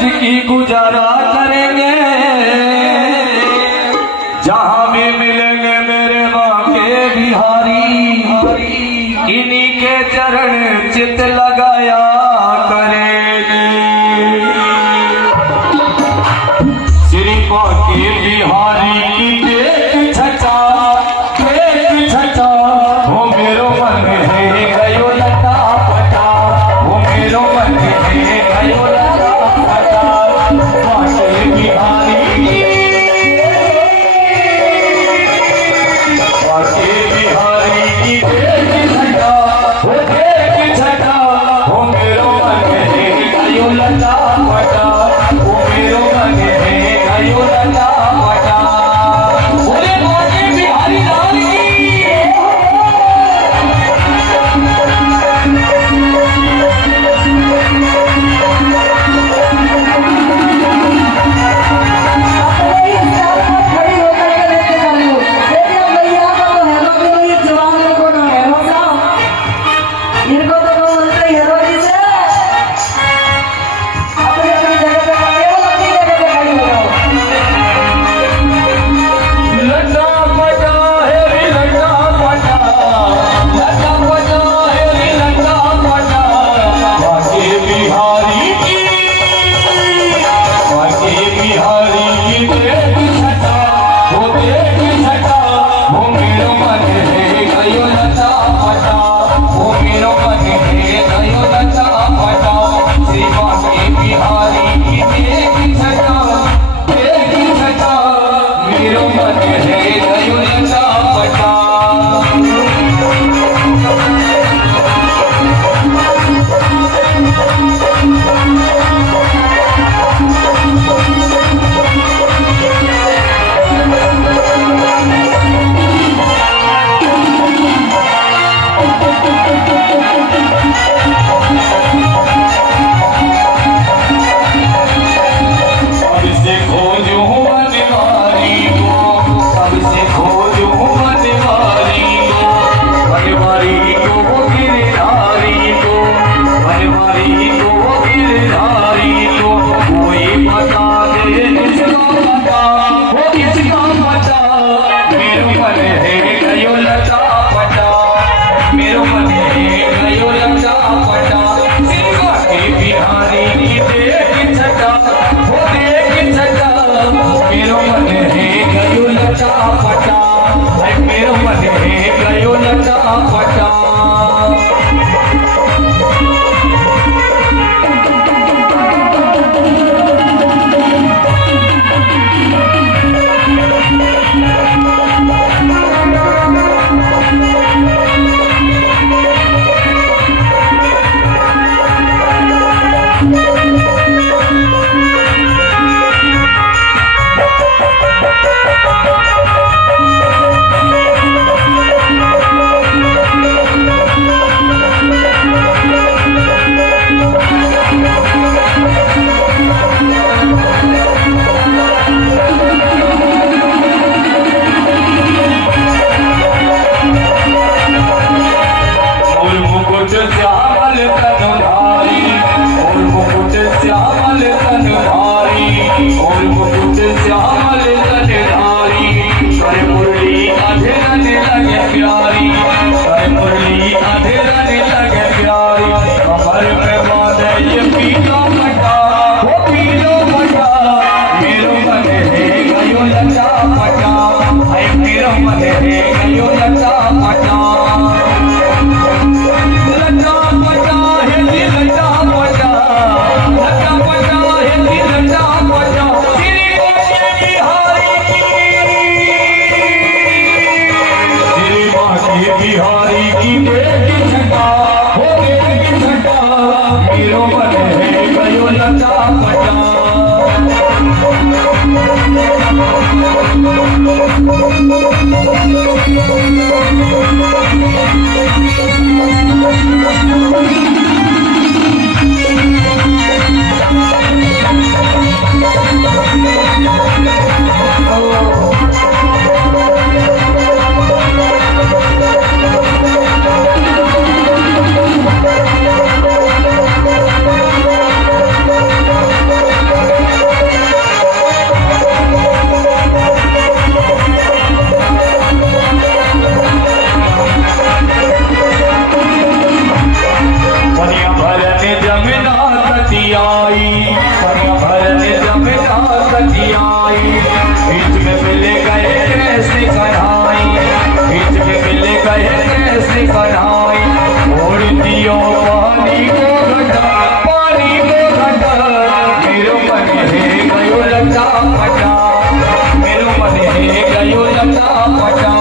की गुजारा करेंगे, जहां भी मिलेंगे मेरे बांके बिहारी, इन्हीं के चरण चित लगाया करेंगे। श्री बांके बिहारी की देख छटा, देख छटा, वो मेरो मन है गयो लटा पटा, वो मेरो मन है गयो लटा पटा। बांके बिहारी, बांके बिहारी की देख छटा, वो देख छटा, वो मेरो मन है गयो लटा पटा, वो मेरो मन है गयो लटा पटा। बोले बांके बिहारी लाल की। खड़ी होकर के लेके जा रही हूँ। देखिए भैया का तो हेलो भी नहीं, जवान को ना हेलो सा, इनको तो बोलते हेलो जी से। अपनी अपनी जगह पे केवल अपनी जगह पे खड़ी हो जाओ। लटा पटा है रे लटा पटा, लटा पटा है रे लटा पटा। बांके बिहारी की, बांके बिहारी की देख छटा, वो देख छटा, वो मेरो मन है गयो लटा पटा, वो मेरो मन है गयो लटा पटा। श्री बांके बिहारी की देख छटा, देख छटा, मेरो मन है गयो लटा पटा। सबसे खोजूं बनवारी को, सबसे खोजूं बनवारी को, बनवारी को वो गिरधारी को, बनवारी को वो गिरधारी को। कोई बता दे किसको पता, वो किसको पता। मेरो मन है गयो लटा पटा, मेरो मन है गयो लटा पटा। श्री बांके बिहारी की देख छटा, वो देख छटा, मेरो मन है गयो लटा पटा, मेरो मन है गयो लटा पटा। और मुकुट श्यामल तनधारी, और मुकुट श्यामल तनधारी, और मुकुट श्यामल तनधारी। कर मुरली अधरन लगे प्यारी, कर मुरली अधरन लगे प्यारी। कमर में बांधे ये पीला पटा, वो पीला पटा। मेरो मन है गयो लटा पटा, है मेरो मन है गयो लटा पटा। लटा पटा है दिल लटा पटा, लटा पटा है दिल लटा पटा। श्री बांके बिहारी की, श्री बांके बिहारी की देख छटा, वो देख छटा, मेरो मन है गयो लटा पटा। बतियाई, बीच में मिल गए कैसे कढ़ाई, बीच में मिल गए कैसे कढ़ाई, छोड़ दियो पानी को घटा, पानी को घटा, मेरो मन है गयो लटा पटा, मेरो मन है गयो लटा पटा।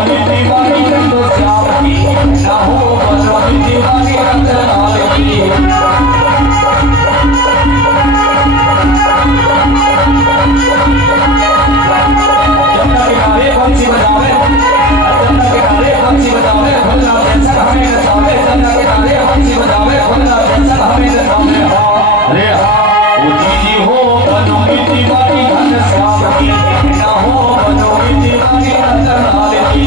बनोगी दीवानी रंगो श्याम की, ना हो बनोगी दीवानी रंगलाल की। जमुना किनारे पंछी बजावे, जमुना किनारे पंछी बजावे, भला टेंशन हमें नचावे, जमुना किनारे पंछी बजावे, भला टेंशन हमें नचावे। अरे जी हो बनोगी दीवानी घन श्याम की, ना हो बनोगी दीवानी रंगलाल की।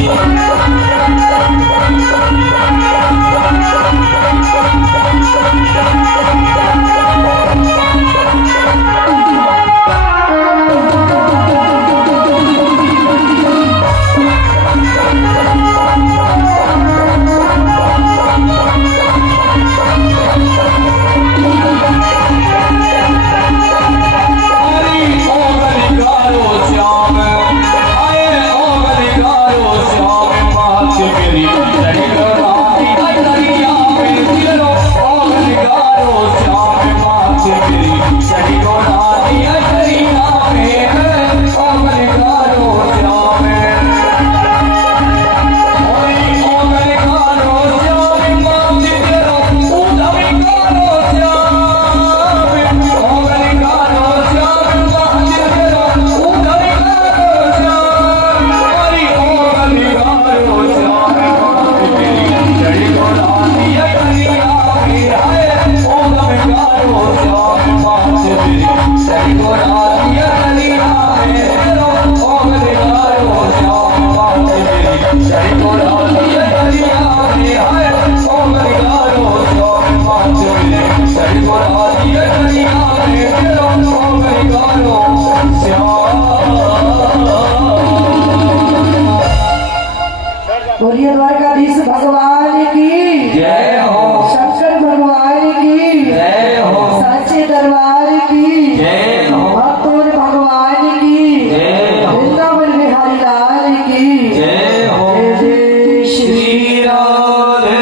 बोलिए द्वारकाधीश भगवान की जय हो, शंकर भगवान की जय हो, सच्चे दरबार की जय हो, भक्तों भगवान की जय हो, वृंदावन बिहारी लाल की जय हो, जय श्री। श्री राधे।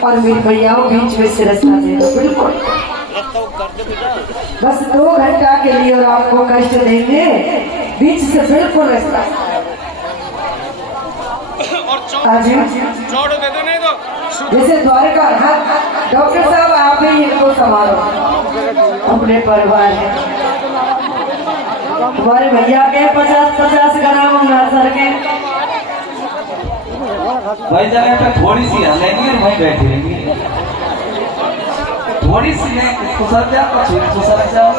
और मेरे भैयाओं बीच में से रास्ता दे दो, बिल्कुल बस 2 घंटा के लिए, और आपको कष्ट देंगे, बीच से बिल्कुल रास्ता। छोड़ देते नहीं तो जैसे द्वारका, डॉक्टर साहब आप ही इनको संभालो, अपने परिवार है। तुम्हारे भैया के 50-50 ग्राम सर के भाई जगह पे थोड़ी सी हलेंगे और वहीं बैठे रहेंगे, थोड़ी सी नहीं, इसको सर जाओ, कुछ इसको सर जाओ,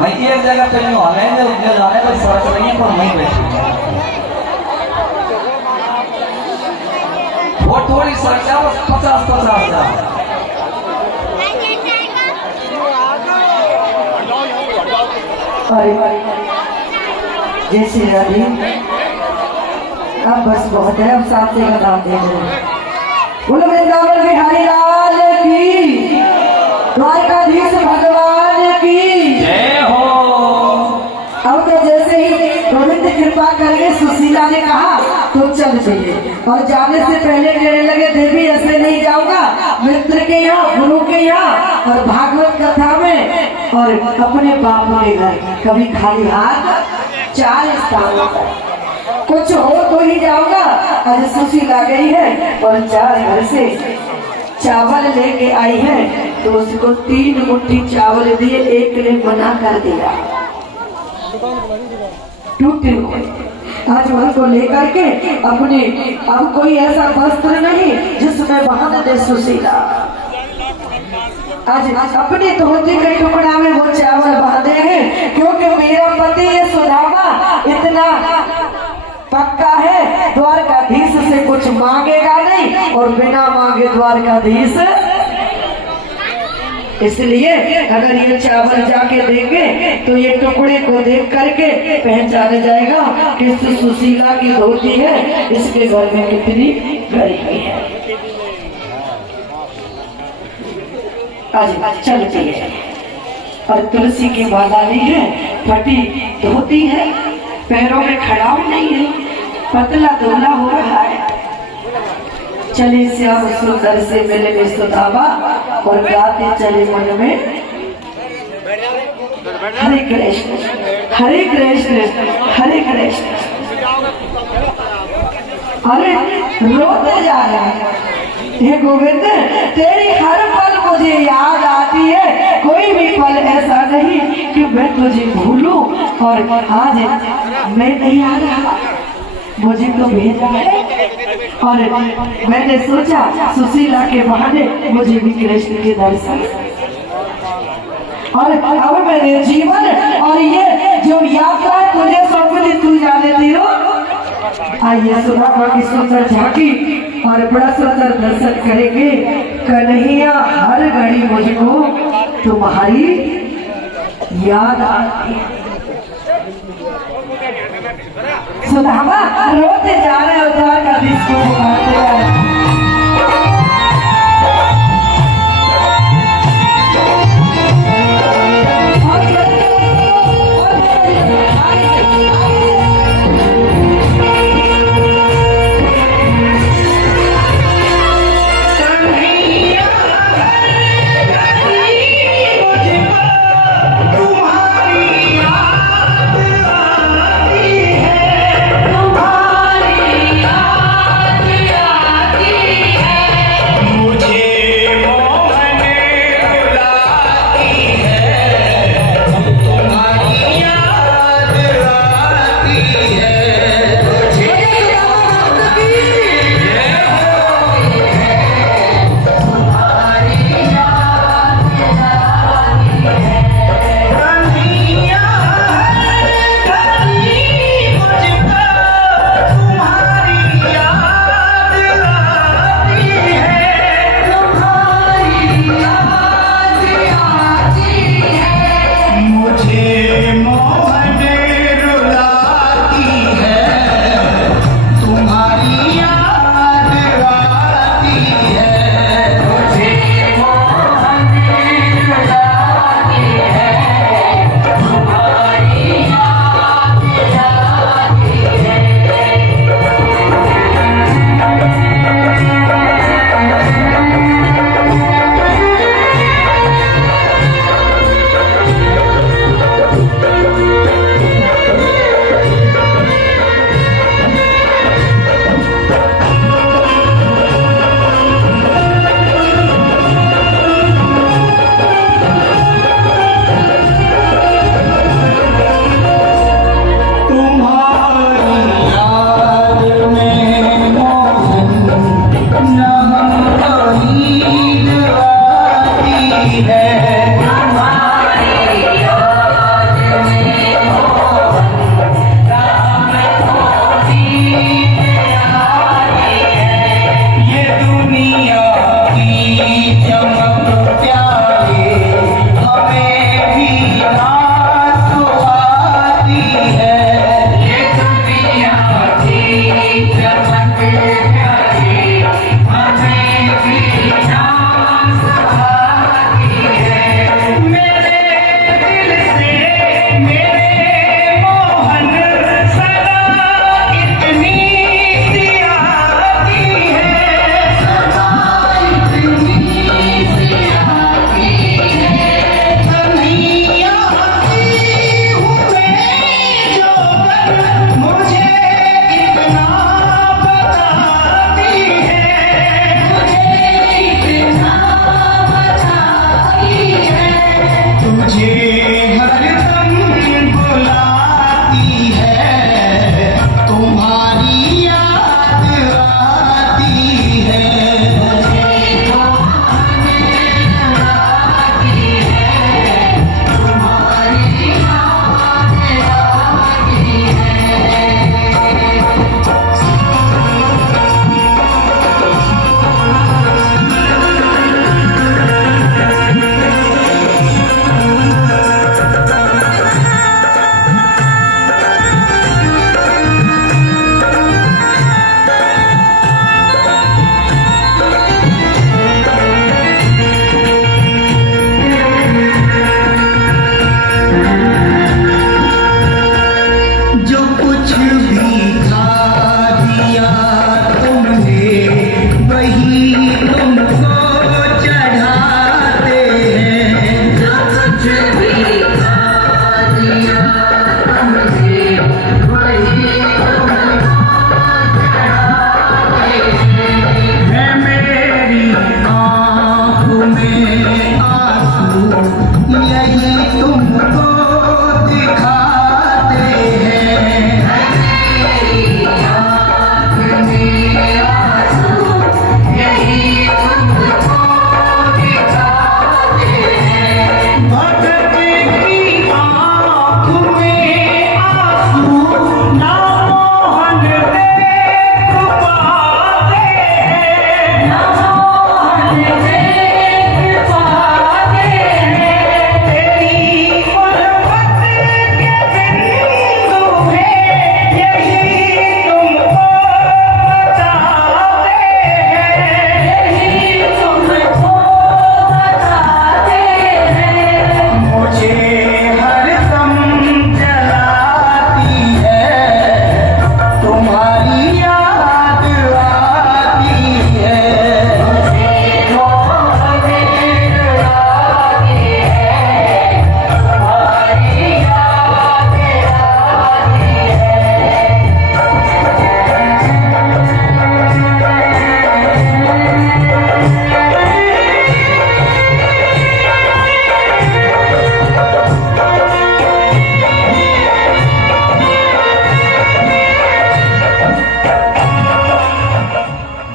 वहीं एक जगह पे यूँ हलेंगे, उनके जाने पर सड़क नहीं पर वहीं बैठेंगे। वो थोड़ी सर जाओ, 50-50 जाओ। जय श्री राधे। अब बस बहुत है, अब सामने का नाम दे रहे हैं। बोलो वृंदावन बिहारी लाल की, द्वारकाधीश भगवान की जय हो। अब तो जैसे ही गोविंद कृपा करके सुशीला ने कहा तो चल चले, और जाने से पहले कहने लगे देवी ऐसे नहीं जाऊंगा, मित्र के यहाँ, गुरु के यहाँ, और भागवत कथा में, और अपने बाप के घर कभी खाली हाथ 4 स्थानों पर, कुछ हो तो ही जाऊंगा। आज सुशीला गई है और 4 घर से चावल लेके आई है, तो उसको 3 मुट्ठी चावल दिए, एक ने मना कर दिया, टूटे हुए। आज उनको लेकर के अपने, अब कोई ऐसा वस्त्र नहीं जिसमें बांध दे सुशीला, आज अपनी धोती के टुकड़ा में वो चावल बांधे हैं, क्योंकि मेरा पति ये सुनावा इतना पक्का है, द्वारकाधीश से कुछ मांगेगा नहीं, और बिना मांगे द्वारकाधीश। इसलिए अगर ये चावल जाके देंगे तो ये टुकड़े को देख करके पहचाना जाएगा कि सुशीला की धोती है, इसके घर में कितनी गरीबी है। आज चलती है, और तुलसी की माला ली है, फटी धोती है, पैरों में खड़ाव नहीं है, पतला दुबला हो रहा है। चले श्याम सुंदर से मिले में सुदामा, और गाते चले मन में हरे कृष्ण हरे कृष्ण हरे कृष्ण। अरे रोते जा रहे हैं। हे गोविंद, तेरी हर पल मुझे याद आती है, कोई भी पल ऐसा नहीं कि मैं तुझे भूलूं। और आज मैं नहीं आ रहा, मुझे तो भेजा है और मैंने सोचा सुशीला के बहाने मुझे भी कृष्ण के दर्शन, और अब मेरे जीवन और ये जो यात्रा तुझे सौंप दी, तू जाने दियो। आइए सुदामा की सुंदर झांकी और बड़ा सुंदर दर्शन करेंगे। कन्हैया हर घड़ी मुझको तुम्हारी याद आती है। सुदामा रोते जा रहे हो, द्वारकाधीश को पुकारते जा रहे हैं। तुम्हारी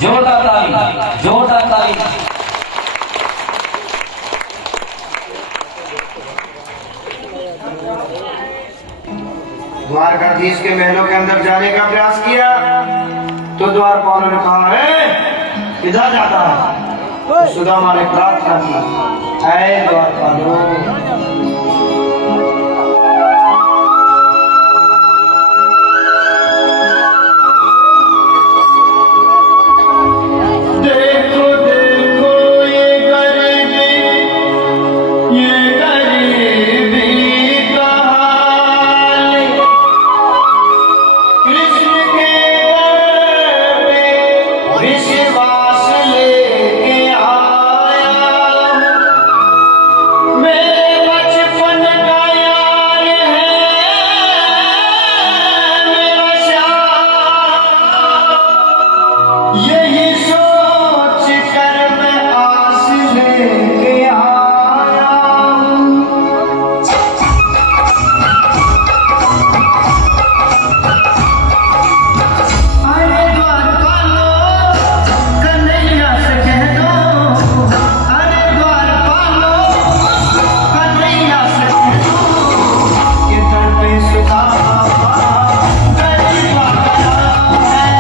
जोरदार ताली, जोरदार ताली। द्वारकाधीश के महलों के अंदर जाने का प्रयास किया तो द्वारपालों ने कहा है किधर जाता है? तो सुदामा ने प्रार्थना की, ऐ द्वारपालों, देखो देखो ये गरीबी का हाल, कृष्ण के दर पे विश्वास लेके आया, मेरे बचपन का यार है मेरा श्याम, यही सोच कर मैं आस लेके आया। अरे द्वारपालो कन्हैया से कह दो, अरे द्वारपालो कन्हैया से कह दो कि दर पे सुदामा गरीब आ गया है।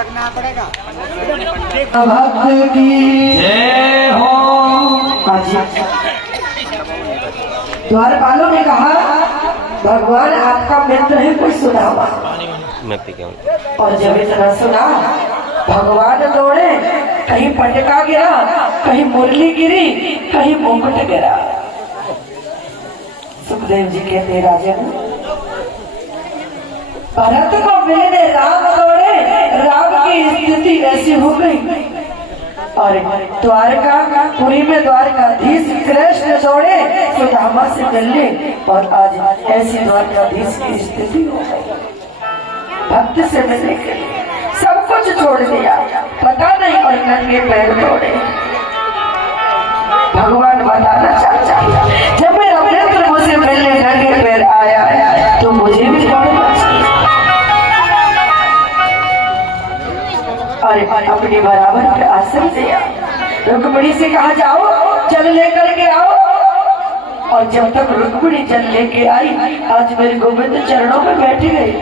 भक्त की जय हो। द्वारपालों ने कहा भगवान आपका मित्र है कोई सुनावा। और जब इतना सुना भगवान दौड़े, कहीं पटका गिरा, कहीं मुरली गिरी, कहीं मुकुट गिरा। सुखदेव जी कहते राजन भरत को मिलने राम दौड़े, राम की स्थिति ऐसी हो गई। और द्वारकापुरी में द्वारकाधीश कृष्ण दौड़े सुदामा से मिलने, और आज ऐसी द्वारकाधीश की स्थिति हो गई। भक्त से मिलने के लिए सब कुछ छोड़ दिया, पता नहीं, और नंगे पैर दौड़े। भगवान बताना चाहता है जब मेरा मित्र मुझसे मिलने नंगे पैर आया तो मुझे भी दौड़ना चाहिए। और अपनी बराबर पे आसन दिया। रुक्मिणी से कहा जाओ जल लेकर के आओ। और जब तक रुक्मिणी जल लेके आई, आज मेरे गोविंद चरणों में बैठ गए।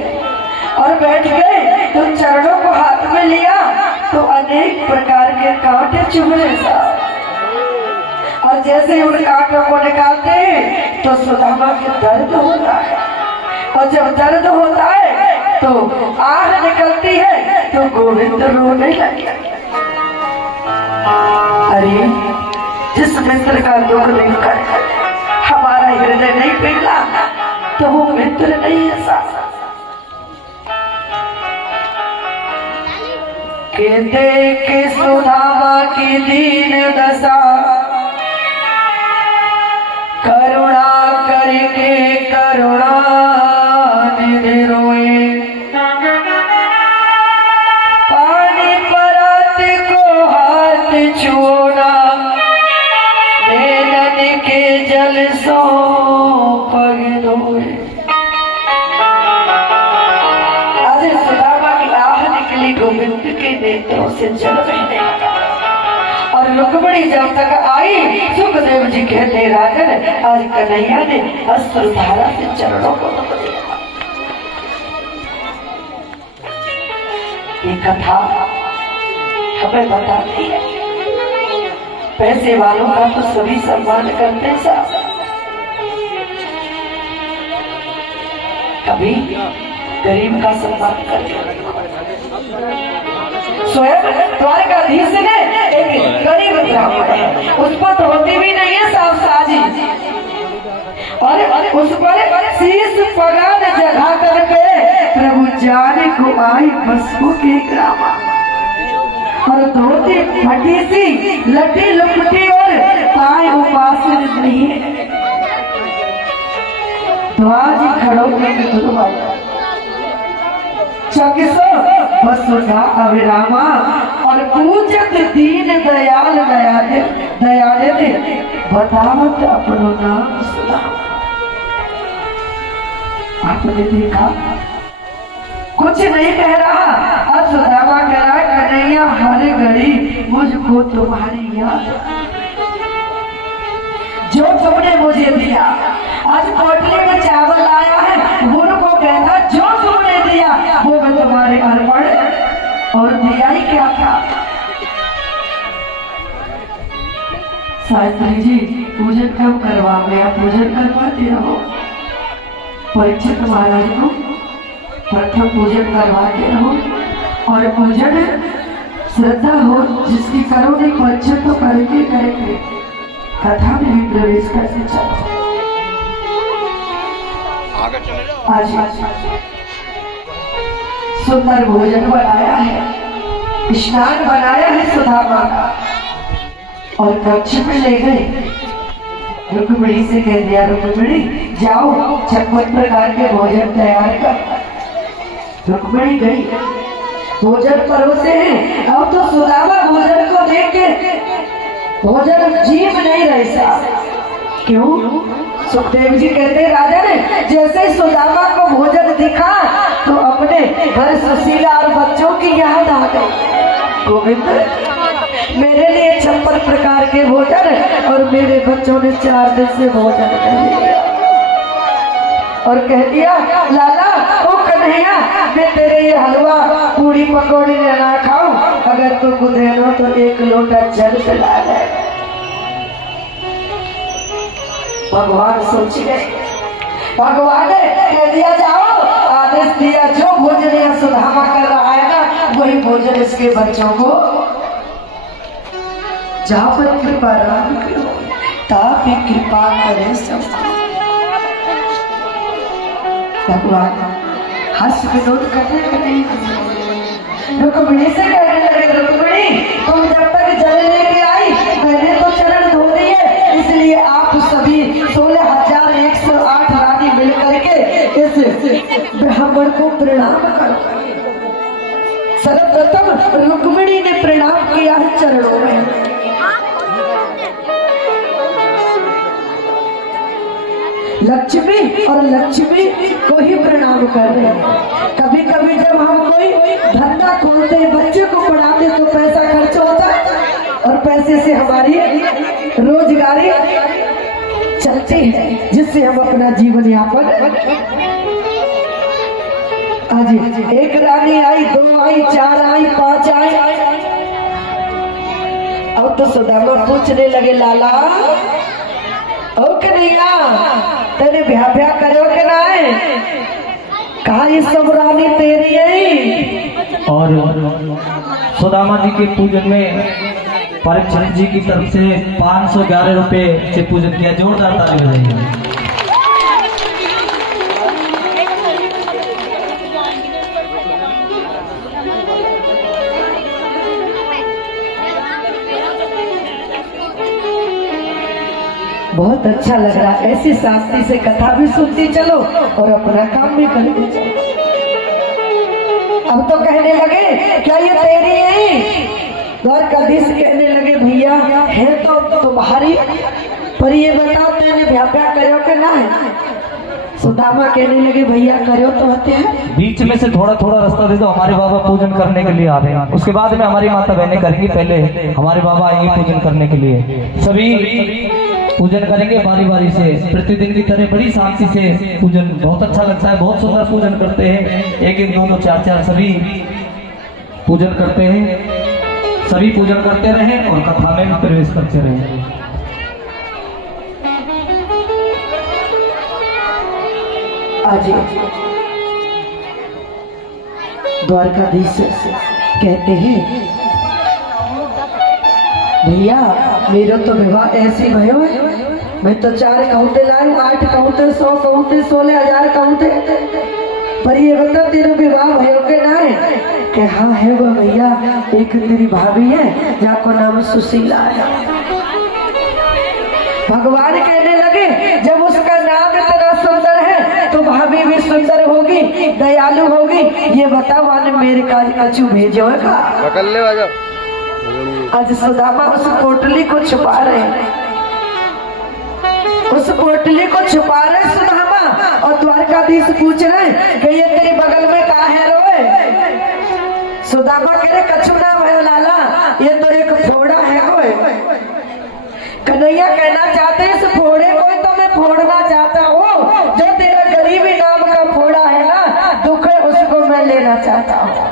और बैठ गए तो चरणों को हाथ में लिया तो अनेक प्रकार के कांटे चुभे साहब। और जैसे उन कांटों को निकालते हैं तो सुदामा के दर्द होता है। और जब दर्द होता है तो आह निकलती है तो गोविंद रोने लगे। अरे जिस मित्र का दुख देखकर हमारा हृदय नहीं पिघला तो वो मित्र नहीं है साहब। के देख सुदामा की दीन दशा, करुणा करके करुणा निधि रोए। पानी परत को हाथ छुओना, नैनन के जल सो पग धोए। आज सुदामा की आह निकली, गोविंद के नेत्रों से जल बहने लगा। और रुक्मिणी जब तक आई, सुखदेव जी कहते राजन आज कन्हैया ने अश्रुधारा से चरणों को धो दिया। ये कथा हमें बताती है पैसे वालों का तो सभी सम्मान करते साहब, कभी गरीब का सम्मान करते। स्वयं द्वारकाधीश ने एक गरीब ब्राह्मण है, उस पर धोती भी नहीं है साफ साजी, और उस पर शीश पगान जगा करके प्रभु जाने को आई बसु के ग्रामा। और धोती फटी सी लटी लुपटी और पाए उपासन नहीं है। ध्वज खड़ो के गुरुवाई वसुधा अविरामा, और पूजत दीन दयाल दयाल बतावत अपनो नाम सुदामा। आपने देखा कुछ नहीं कह रहा, अब सुदामा कह रहा कन्हैया हर घड़ी मुझको तुम्हारी याद, जो तुमने मुझे दिया। आज पोटली में चावल आया है, उनको कहता जो तुमने दिया वो मैं तुम्हारे अर्पण, और दिया ही क्या था। शास्त्री जी पूजन कब करवाओगे? आप पूजन करवाते रहो। परीक्षित महाराज को प्रथम पूजन करवाते रहो, और पूजन श्रद्धा हो जिसकी करोगे परीक्षित तो करेंगे करेंगे। कथा में भी प्रवेश करके चलो। आज सुंदर भोजन बनाया है, स्नान बनाया है सुदामा का, और कक्ष में ले गए। रुक्मिणी से कह दिया रुक्मिणी जाओ 56 प्रकार के भोजन तैयार कर। रुक्मिणी गई, भोजन परोसे हैं। अब तो सुदामा भोजन को देख के भोजन जीव नहीं रहे साहब। क्यों? सुखदेव जी कहते राजा ने जैसे सुदामा को भोजन दिखा तो अपने घर सुशीला और बच्चों की याद आ गई। गोविंद मेरे लिए 56 प्रकार के भोजन, और मेरे बच्चों ने 4 दिन से भोजन नहीं किया। और कह दिया लाला ओ कन्हैया मैं तेरे ये हलवा पूरी पूरी पकौड़ी ना खाऊं, अगर तू गुदेनो तो एक लोटा जल पिला दे। भगवान सोच गए, भगवान ने कह दिया जाओ, आदेश दिया जो भोजन यह सुदामा कर रहा है ना वही भोजन इसके बच्चों को। जहाँ पर कृपा राम की हो ताप कृपा करे सब। भगवान हंस विनोद करने लगे, रुक्मिणी से कहने लगे, रुक्मिणी तुम जब तक जल लेके आई मैंने तो चरण धो दिए, इसलिए आप सभी 16,108 रानी मिल करके इस ब्राह्मण को प्रणाम करो। सर्वप्रथम रुक्मिणी ने प्रणाम किया है चरणों में। लक्ष्मी और लक्ष्मी को ही प्रणाम कर रहे हैं। कभी कभी जब हम कोई धंधा खोलते बच्चे को पढ़ाते तो पैसा खर्च होता और पैसे से हमारी रोजगारी चलती है, जिससे हम अपना जीवन यापन। आज एक रानी आई, 2 आई, 4 आई, 5 आई। अब तो सुदामा पूछने लगे, लाला ओ कन्हैया तेरे ब्याह करो के ना है? कहा ये सब रानी तेरी है। और सुदामा जी के पूजन में परीक्षित जी की तरफ से 511 रुपए से पूजन किया। जोरदार ताली बजाइए। बहुत अच्छा लग रहा है, ऐसी शांति से कथा भी सुनती चलो और अपना काम भी करते चलो। अब तो कहने लगे क्या ये तेरी है? द्वारकाधीश कहने लगे भैया है तो तुम्हारी, पर ये बताओ तेने ब्याह करो के ना है? सुदामा कहने लगे भैया करो तो होते हैं। बीच में से थोड़ा थोड़ा रास्ता दे दो, हमारे बाबा पूजन करने के लिए आ रहे हैं। उसके बाद में हमारी माता बहनें करेंगी, पहले हमारे बाबा आएंगे पूजन करने के लिए। सभी पूजन करेंगे बारी बारी से, प्रतिदिन की तरह बड़ी शांति से पूजन। बहुत अच्छा लगता है, बहुत सुंदर पूजन करते हैं। 1-1, 2-2, 4-4 सभी पूजन करते हैं। सभी पूजन करते रहे और कथा में भी प्रवेश करते रहे। आज द्वारकाधीश कहते हैं भैया मेरा तो विवाह ऐसे भयो है, मैं तो 4 कहते लाए, 8 कहते, 100 कहते, 16,000 कहते, पर ये बता तेरा विवाह भयो के ना है? कि हाँ है वो भैया, एक तेरी भाभी है जाको नाम सुशीला है। भगवान कहने लगे जब उसका नाम इतना सुंदर है तो भाभी भी सुंदर होगी, दयालु होगी। ये बता माने मेरे काज कछु भेजो है। आज सुदामा उस पोटली को छुपा रहे हैं, उस पोटली को छुपा रहे सुदामा। और द्वारकाधीश पूछ रहे कि ये तेरी बगल में कहा है रोए? सुदामा कह रहे कछु नाम है लाला, ये तो एक फोड़ा है रोए। कन्हैया कहना चाहते इस फोड़े को तो मैं फोड़ना चाहता हूँ, जो तेरा गरीबी नाम का फोड़ा है ना, दुख है उसको मैं लेना चाहता हूँ।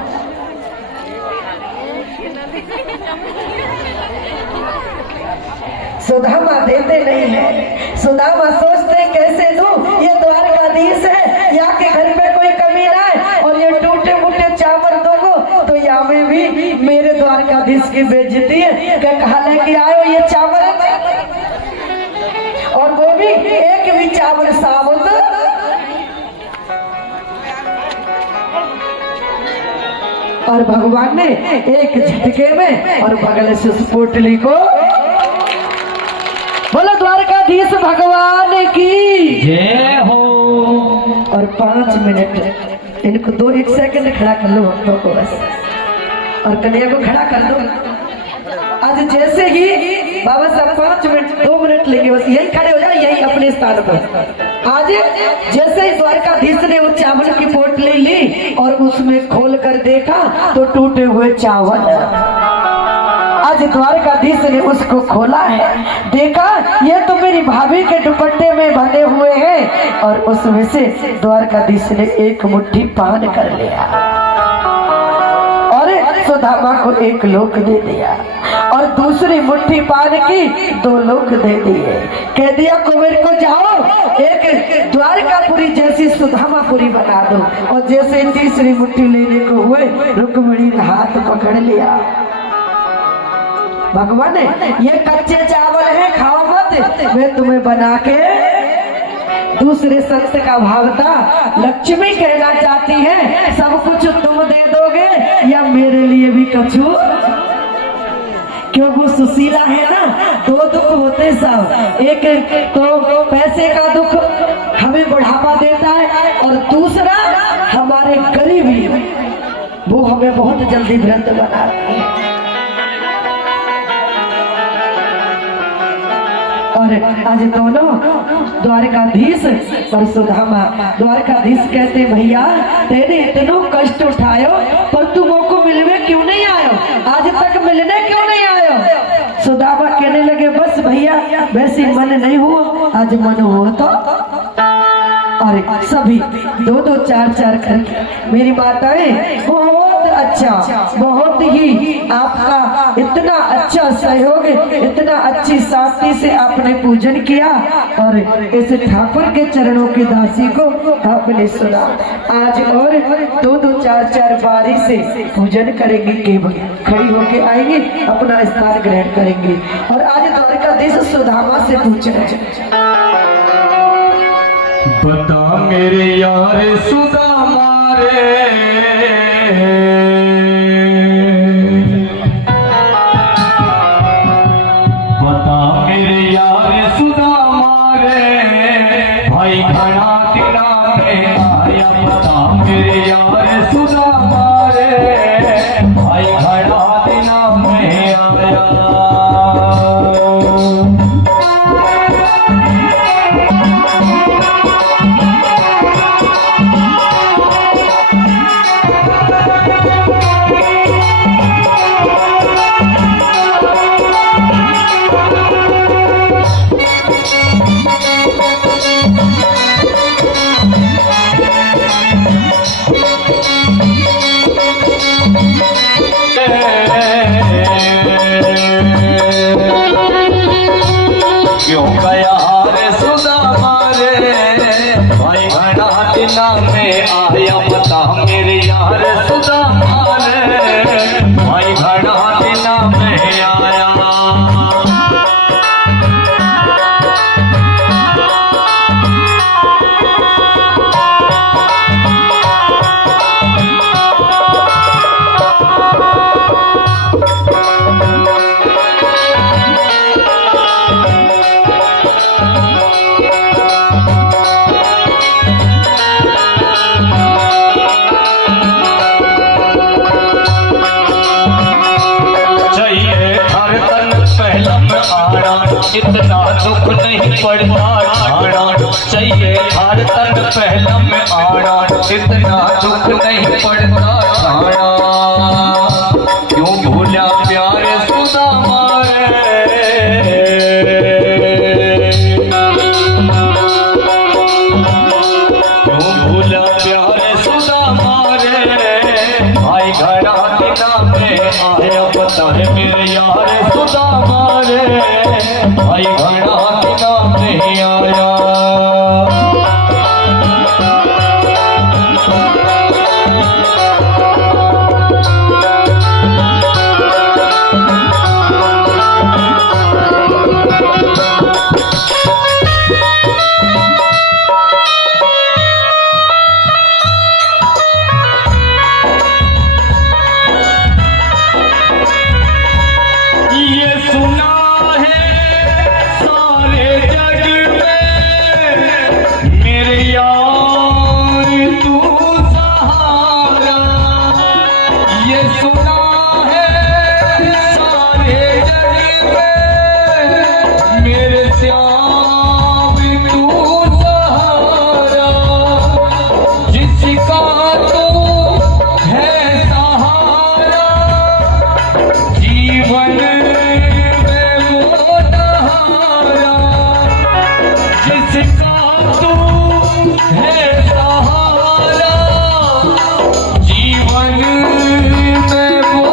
सुदामा देते नहीं है। सुदामा सोचते कैसे दूं, ये द्वारकाधीश है, यहाँ के घर पे कोई कमी ना है, और ये टूटे फूटे चावल दोगो तो यहाँ में भी मेरे द्वारकाधीश की बेइज्जती है। क्या कहा लेके आयो ये चावल, और वो भी एक भी चावल साबुत। और भगवान ने एक झटके में और बगल से उस पोटली को, बोलो द्वारकाधीश भगवान की जय हो। और 5 मिनट इनको 1 सेकंड खड़ा कर लो भक्तों को बस, और कन्हैया को खड़ा कर दो। आज जैसे ही बाबा साहब 5 मिनट 2 मिनट लेंगे, बस यही खड़े हो जाए, यही अपने स्थान पर। आज जैसे ही द्वारकाधीश ने वो चावल की पोटली ली और उसमें खोल कर देखा तो टूटे हुए चावल। आज द्वारकाधीश ने उसको खोला है, देखा ये तो मेरी भाभी के दुपट्टे में बंधे हुए हैं, और उसमें से द्वारकाधीश ने एक मुट्ठी पान कर लिया। सुदामा को 1 लोक दे दिया और दूसरी मुट्ठी पान की 2 लोक दे दिए। कह दिया कुंवर को जाओ एक द्वारकापुरी जैसी सुदामापुरी बना दो। और जैसे तीसरी मुट्ठी लेने को हुए रुक्मिणी ने हाथ पकड़ लिया। भगवान ये कच्चे चावल है, खाओ मत, मैं तुम्हें बना के दूसरे संत का भाव था। लक्ष्मी कहना चाहती है सब कुछ तुम दे दोगे या मेरे लिए भी कछु, क्यों वो सुशीला है ना। 2 दुख होते सब, एक तो पैसे का दुख हमें बुढ़ापा देता है और दूसरा हमारे गरीबी वो हमें बहुत जल्दी भ्रष्ट बनाती है। और आज दोनों द्वारकाधीश और सुदामा, द्वारकाधीश कहते भैया तेने इतनो कष्ट उठायो पर तुम को मिलने क्यों नहीं आयो, आज तक मिलने क्यों नहीं आयो। सुदामा कहने लगे बस भैया वैसे मन नहीं हुआ, आज मन हुआ तो। और सभी 2-2 4-4 करके मेरी माताएं बहुत अच्छा, बहुत ही आपका इतना अच्छा सहयोग, इतना अच्छी शांति से आपने पूजन किया और इस ठाकुर के चरणों की दासी को आपने सुना। आज और 2-2 4-4 बारी से पूजन करेंगे, केवल खड़ी होके आएंगे, अपना स्थान ग्रहण करेंगे। और आज द्वारकाधीश सुदामा से पूछना बता मेरे यार सुदामा रे, बता मेरे यार सुदामा रे, भाई घना दिना में आया। बता मेरे यार सुदामा रे, भाई घना दिना में आया। क्यों गया रे सुदामा रे, भाई घना दिना में आया। बता मेरे यार सुदामा रे, भाई घना दिना में आया। इतना दुख नहीं पड़ता ठाड़ा, चाहिए हर तन पहला में आना। इतना दुख नहीं पड़ता ठाड़ा, क्यों भूला प्यारे सुदामा रे, क्यों भूला प्यारे सुदामा रे, भाई घड़ा दिना में आया। बता मेरे यार सुदामा रे, भाई घड़ा दिना में आया। जीवन में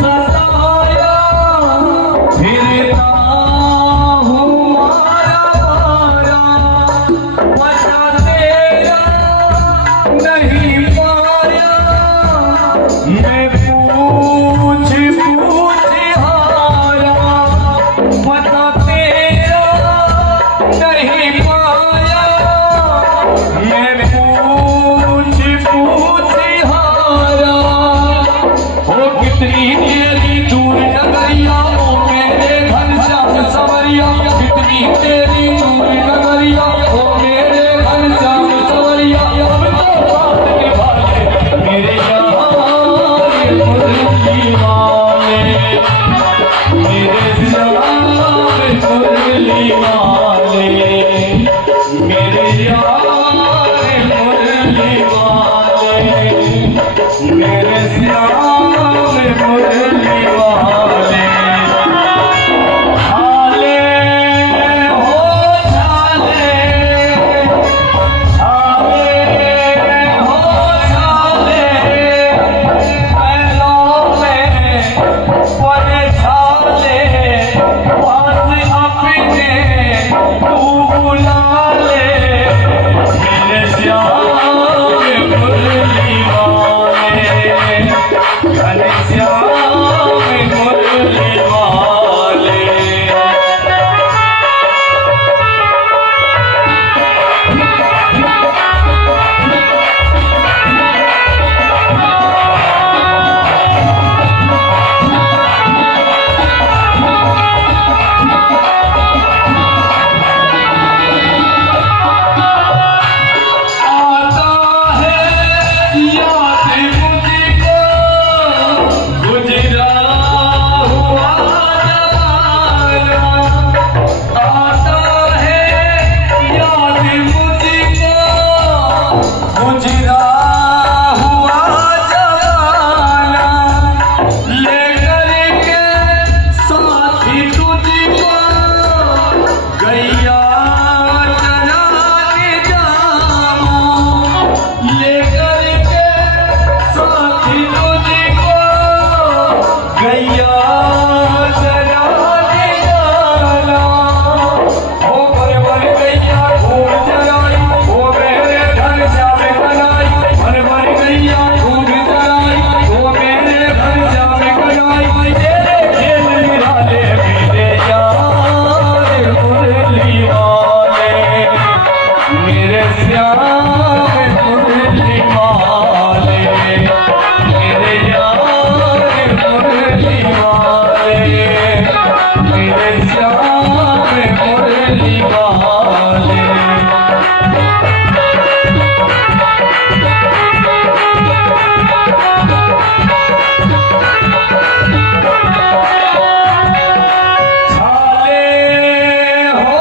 सताया फिरता हूँ मारा मारा पता तेरा नहीं पाया मैं पूछ पूछ हारा पता तेरा नहीं पाया मैं पूछ पूछ हारा ओ कितनी तेरी दूर नगरिया ओ मेरे घर श्याम सवरिया कितनी तेरी दूर नगरिया ओ मेरे घर श्याम सवरिया अब तो बात निभाले मेरे यार मुरली वाले मेरे श्याम मुरली वाले मेरे यार मुरली वाले मेरे श्याम मुरली वाले हाले हो झाले हाले हो झाले पैरों में पड़े झाले पास अपने तू बुला ले मेरे श्याम मुरली वाले घनश्याम मुरली वाले आता है याद मुझको गुजरा हुआ जमाना आता है याद मुझको गुजरा हुआ जमाना लेकर के साथी तुझको गैया चला के जामा लेकर के साथी तुझको गैया चला के जाना ओ बड़े बड़े गैया घूम चलाई ओ मेरे घर श्याम कलाई बड़े बड़े गैया घूम चलाई ओ मेरे घर श्याम कलाई तेरे खेल निराले मेरे यार मुरली वाले मेरे श्याम मुरली वाले मेरे यार मुरली वाले मेरे श्याम मुरली वाले छाले हो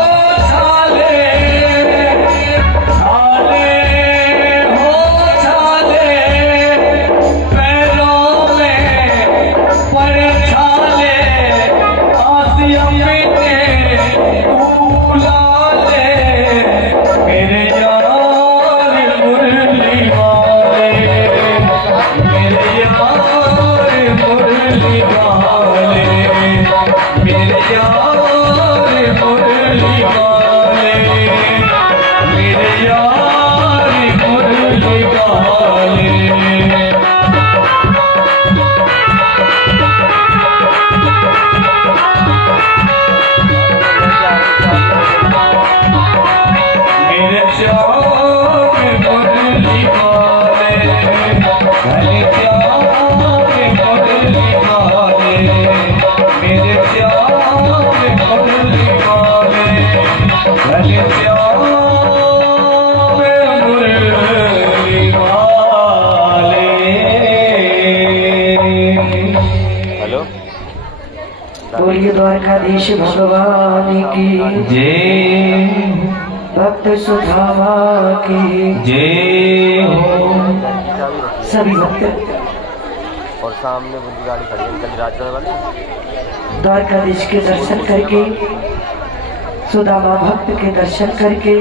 छाले छाले हो छाले पैरों में पड़े छाले आसिया में बुला ले मेरे यार मुरली वाले मेरे यार मुरली वाले मेरे यार मुरली वाले मेरे यार मुरली वाले मेरे श्याम मुरली वाले घनश्याम मुरली वाले मेरे श्याम मुरली वाले घनश्याम मुरली वाले हेलो बोलिए द्वारकाधीश भगवान की जय भक्त सुधामा की जय हो सभी भक्त और सामने वो गाड़ी खड़ी है कल रात वाली द्वारकाधीश के दर्शन करके सुदामा भक्त के दर्शन करके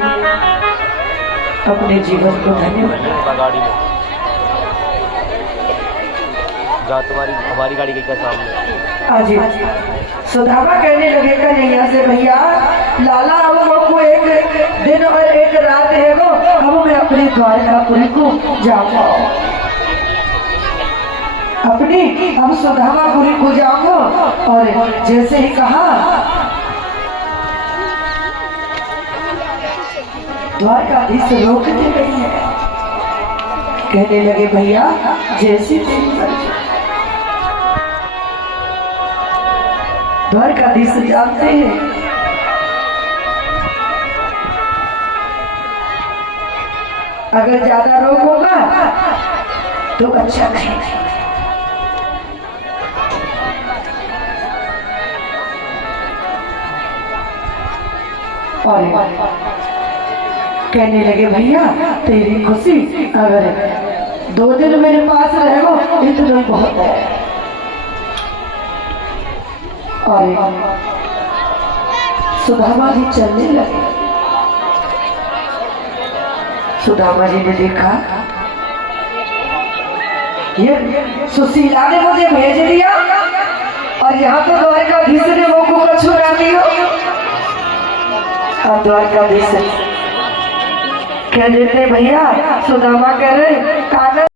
अपने जीवन को धन्य बनाया। गाड़ी में जहाँ तुम्हारी हमारी गाड़ी गई था सामने। अजी सुदामा कहने लगे कन्हैया से, भैया लाला अब को एक दिन और एक रात है वो, अब मैं अपनी द्वारकापुरी को जाऊंगा, अपनी अब सुदामापुरी को जाऊंगा। और जैसे ही कहा द्वारकाधीश रोकने गई है, कहने लगे भैया जैसी तेरी मर्जी। द्वारकाधीश जानते हैं अगर ज्यादा रोग होगा तो अच्छा नहीं। और कहने लगे भैया तेरी खुशी अगर 2 दिन मेरे पास रहो इतना बहुत है। और सुदामा जी चलने लगे। सुदामा जी ने देखा ये सुशीला ने मुझे भेज दिया और यहाँ तो द्वारकाधीश ने वो को छुड़ा दिया। और द्वारकाधीश कह देते भैया सुदामा कह रहे कानन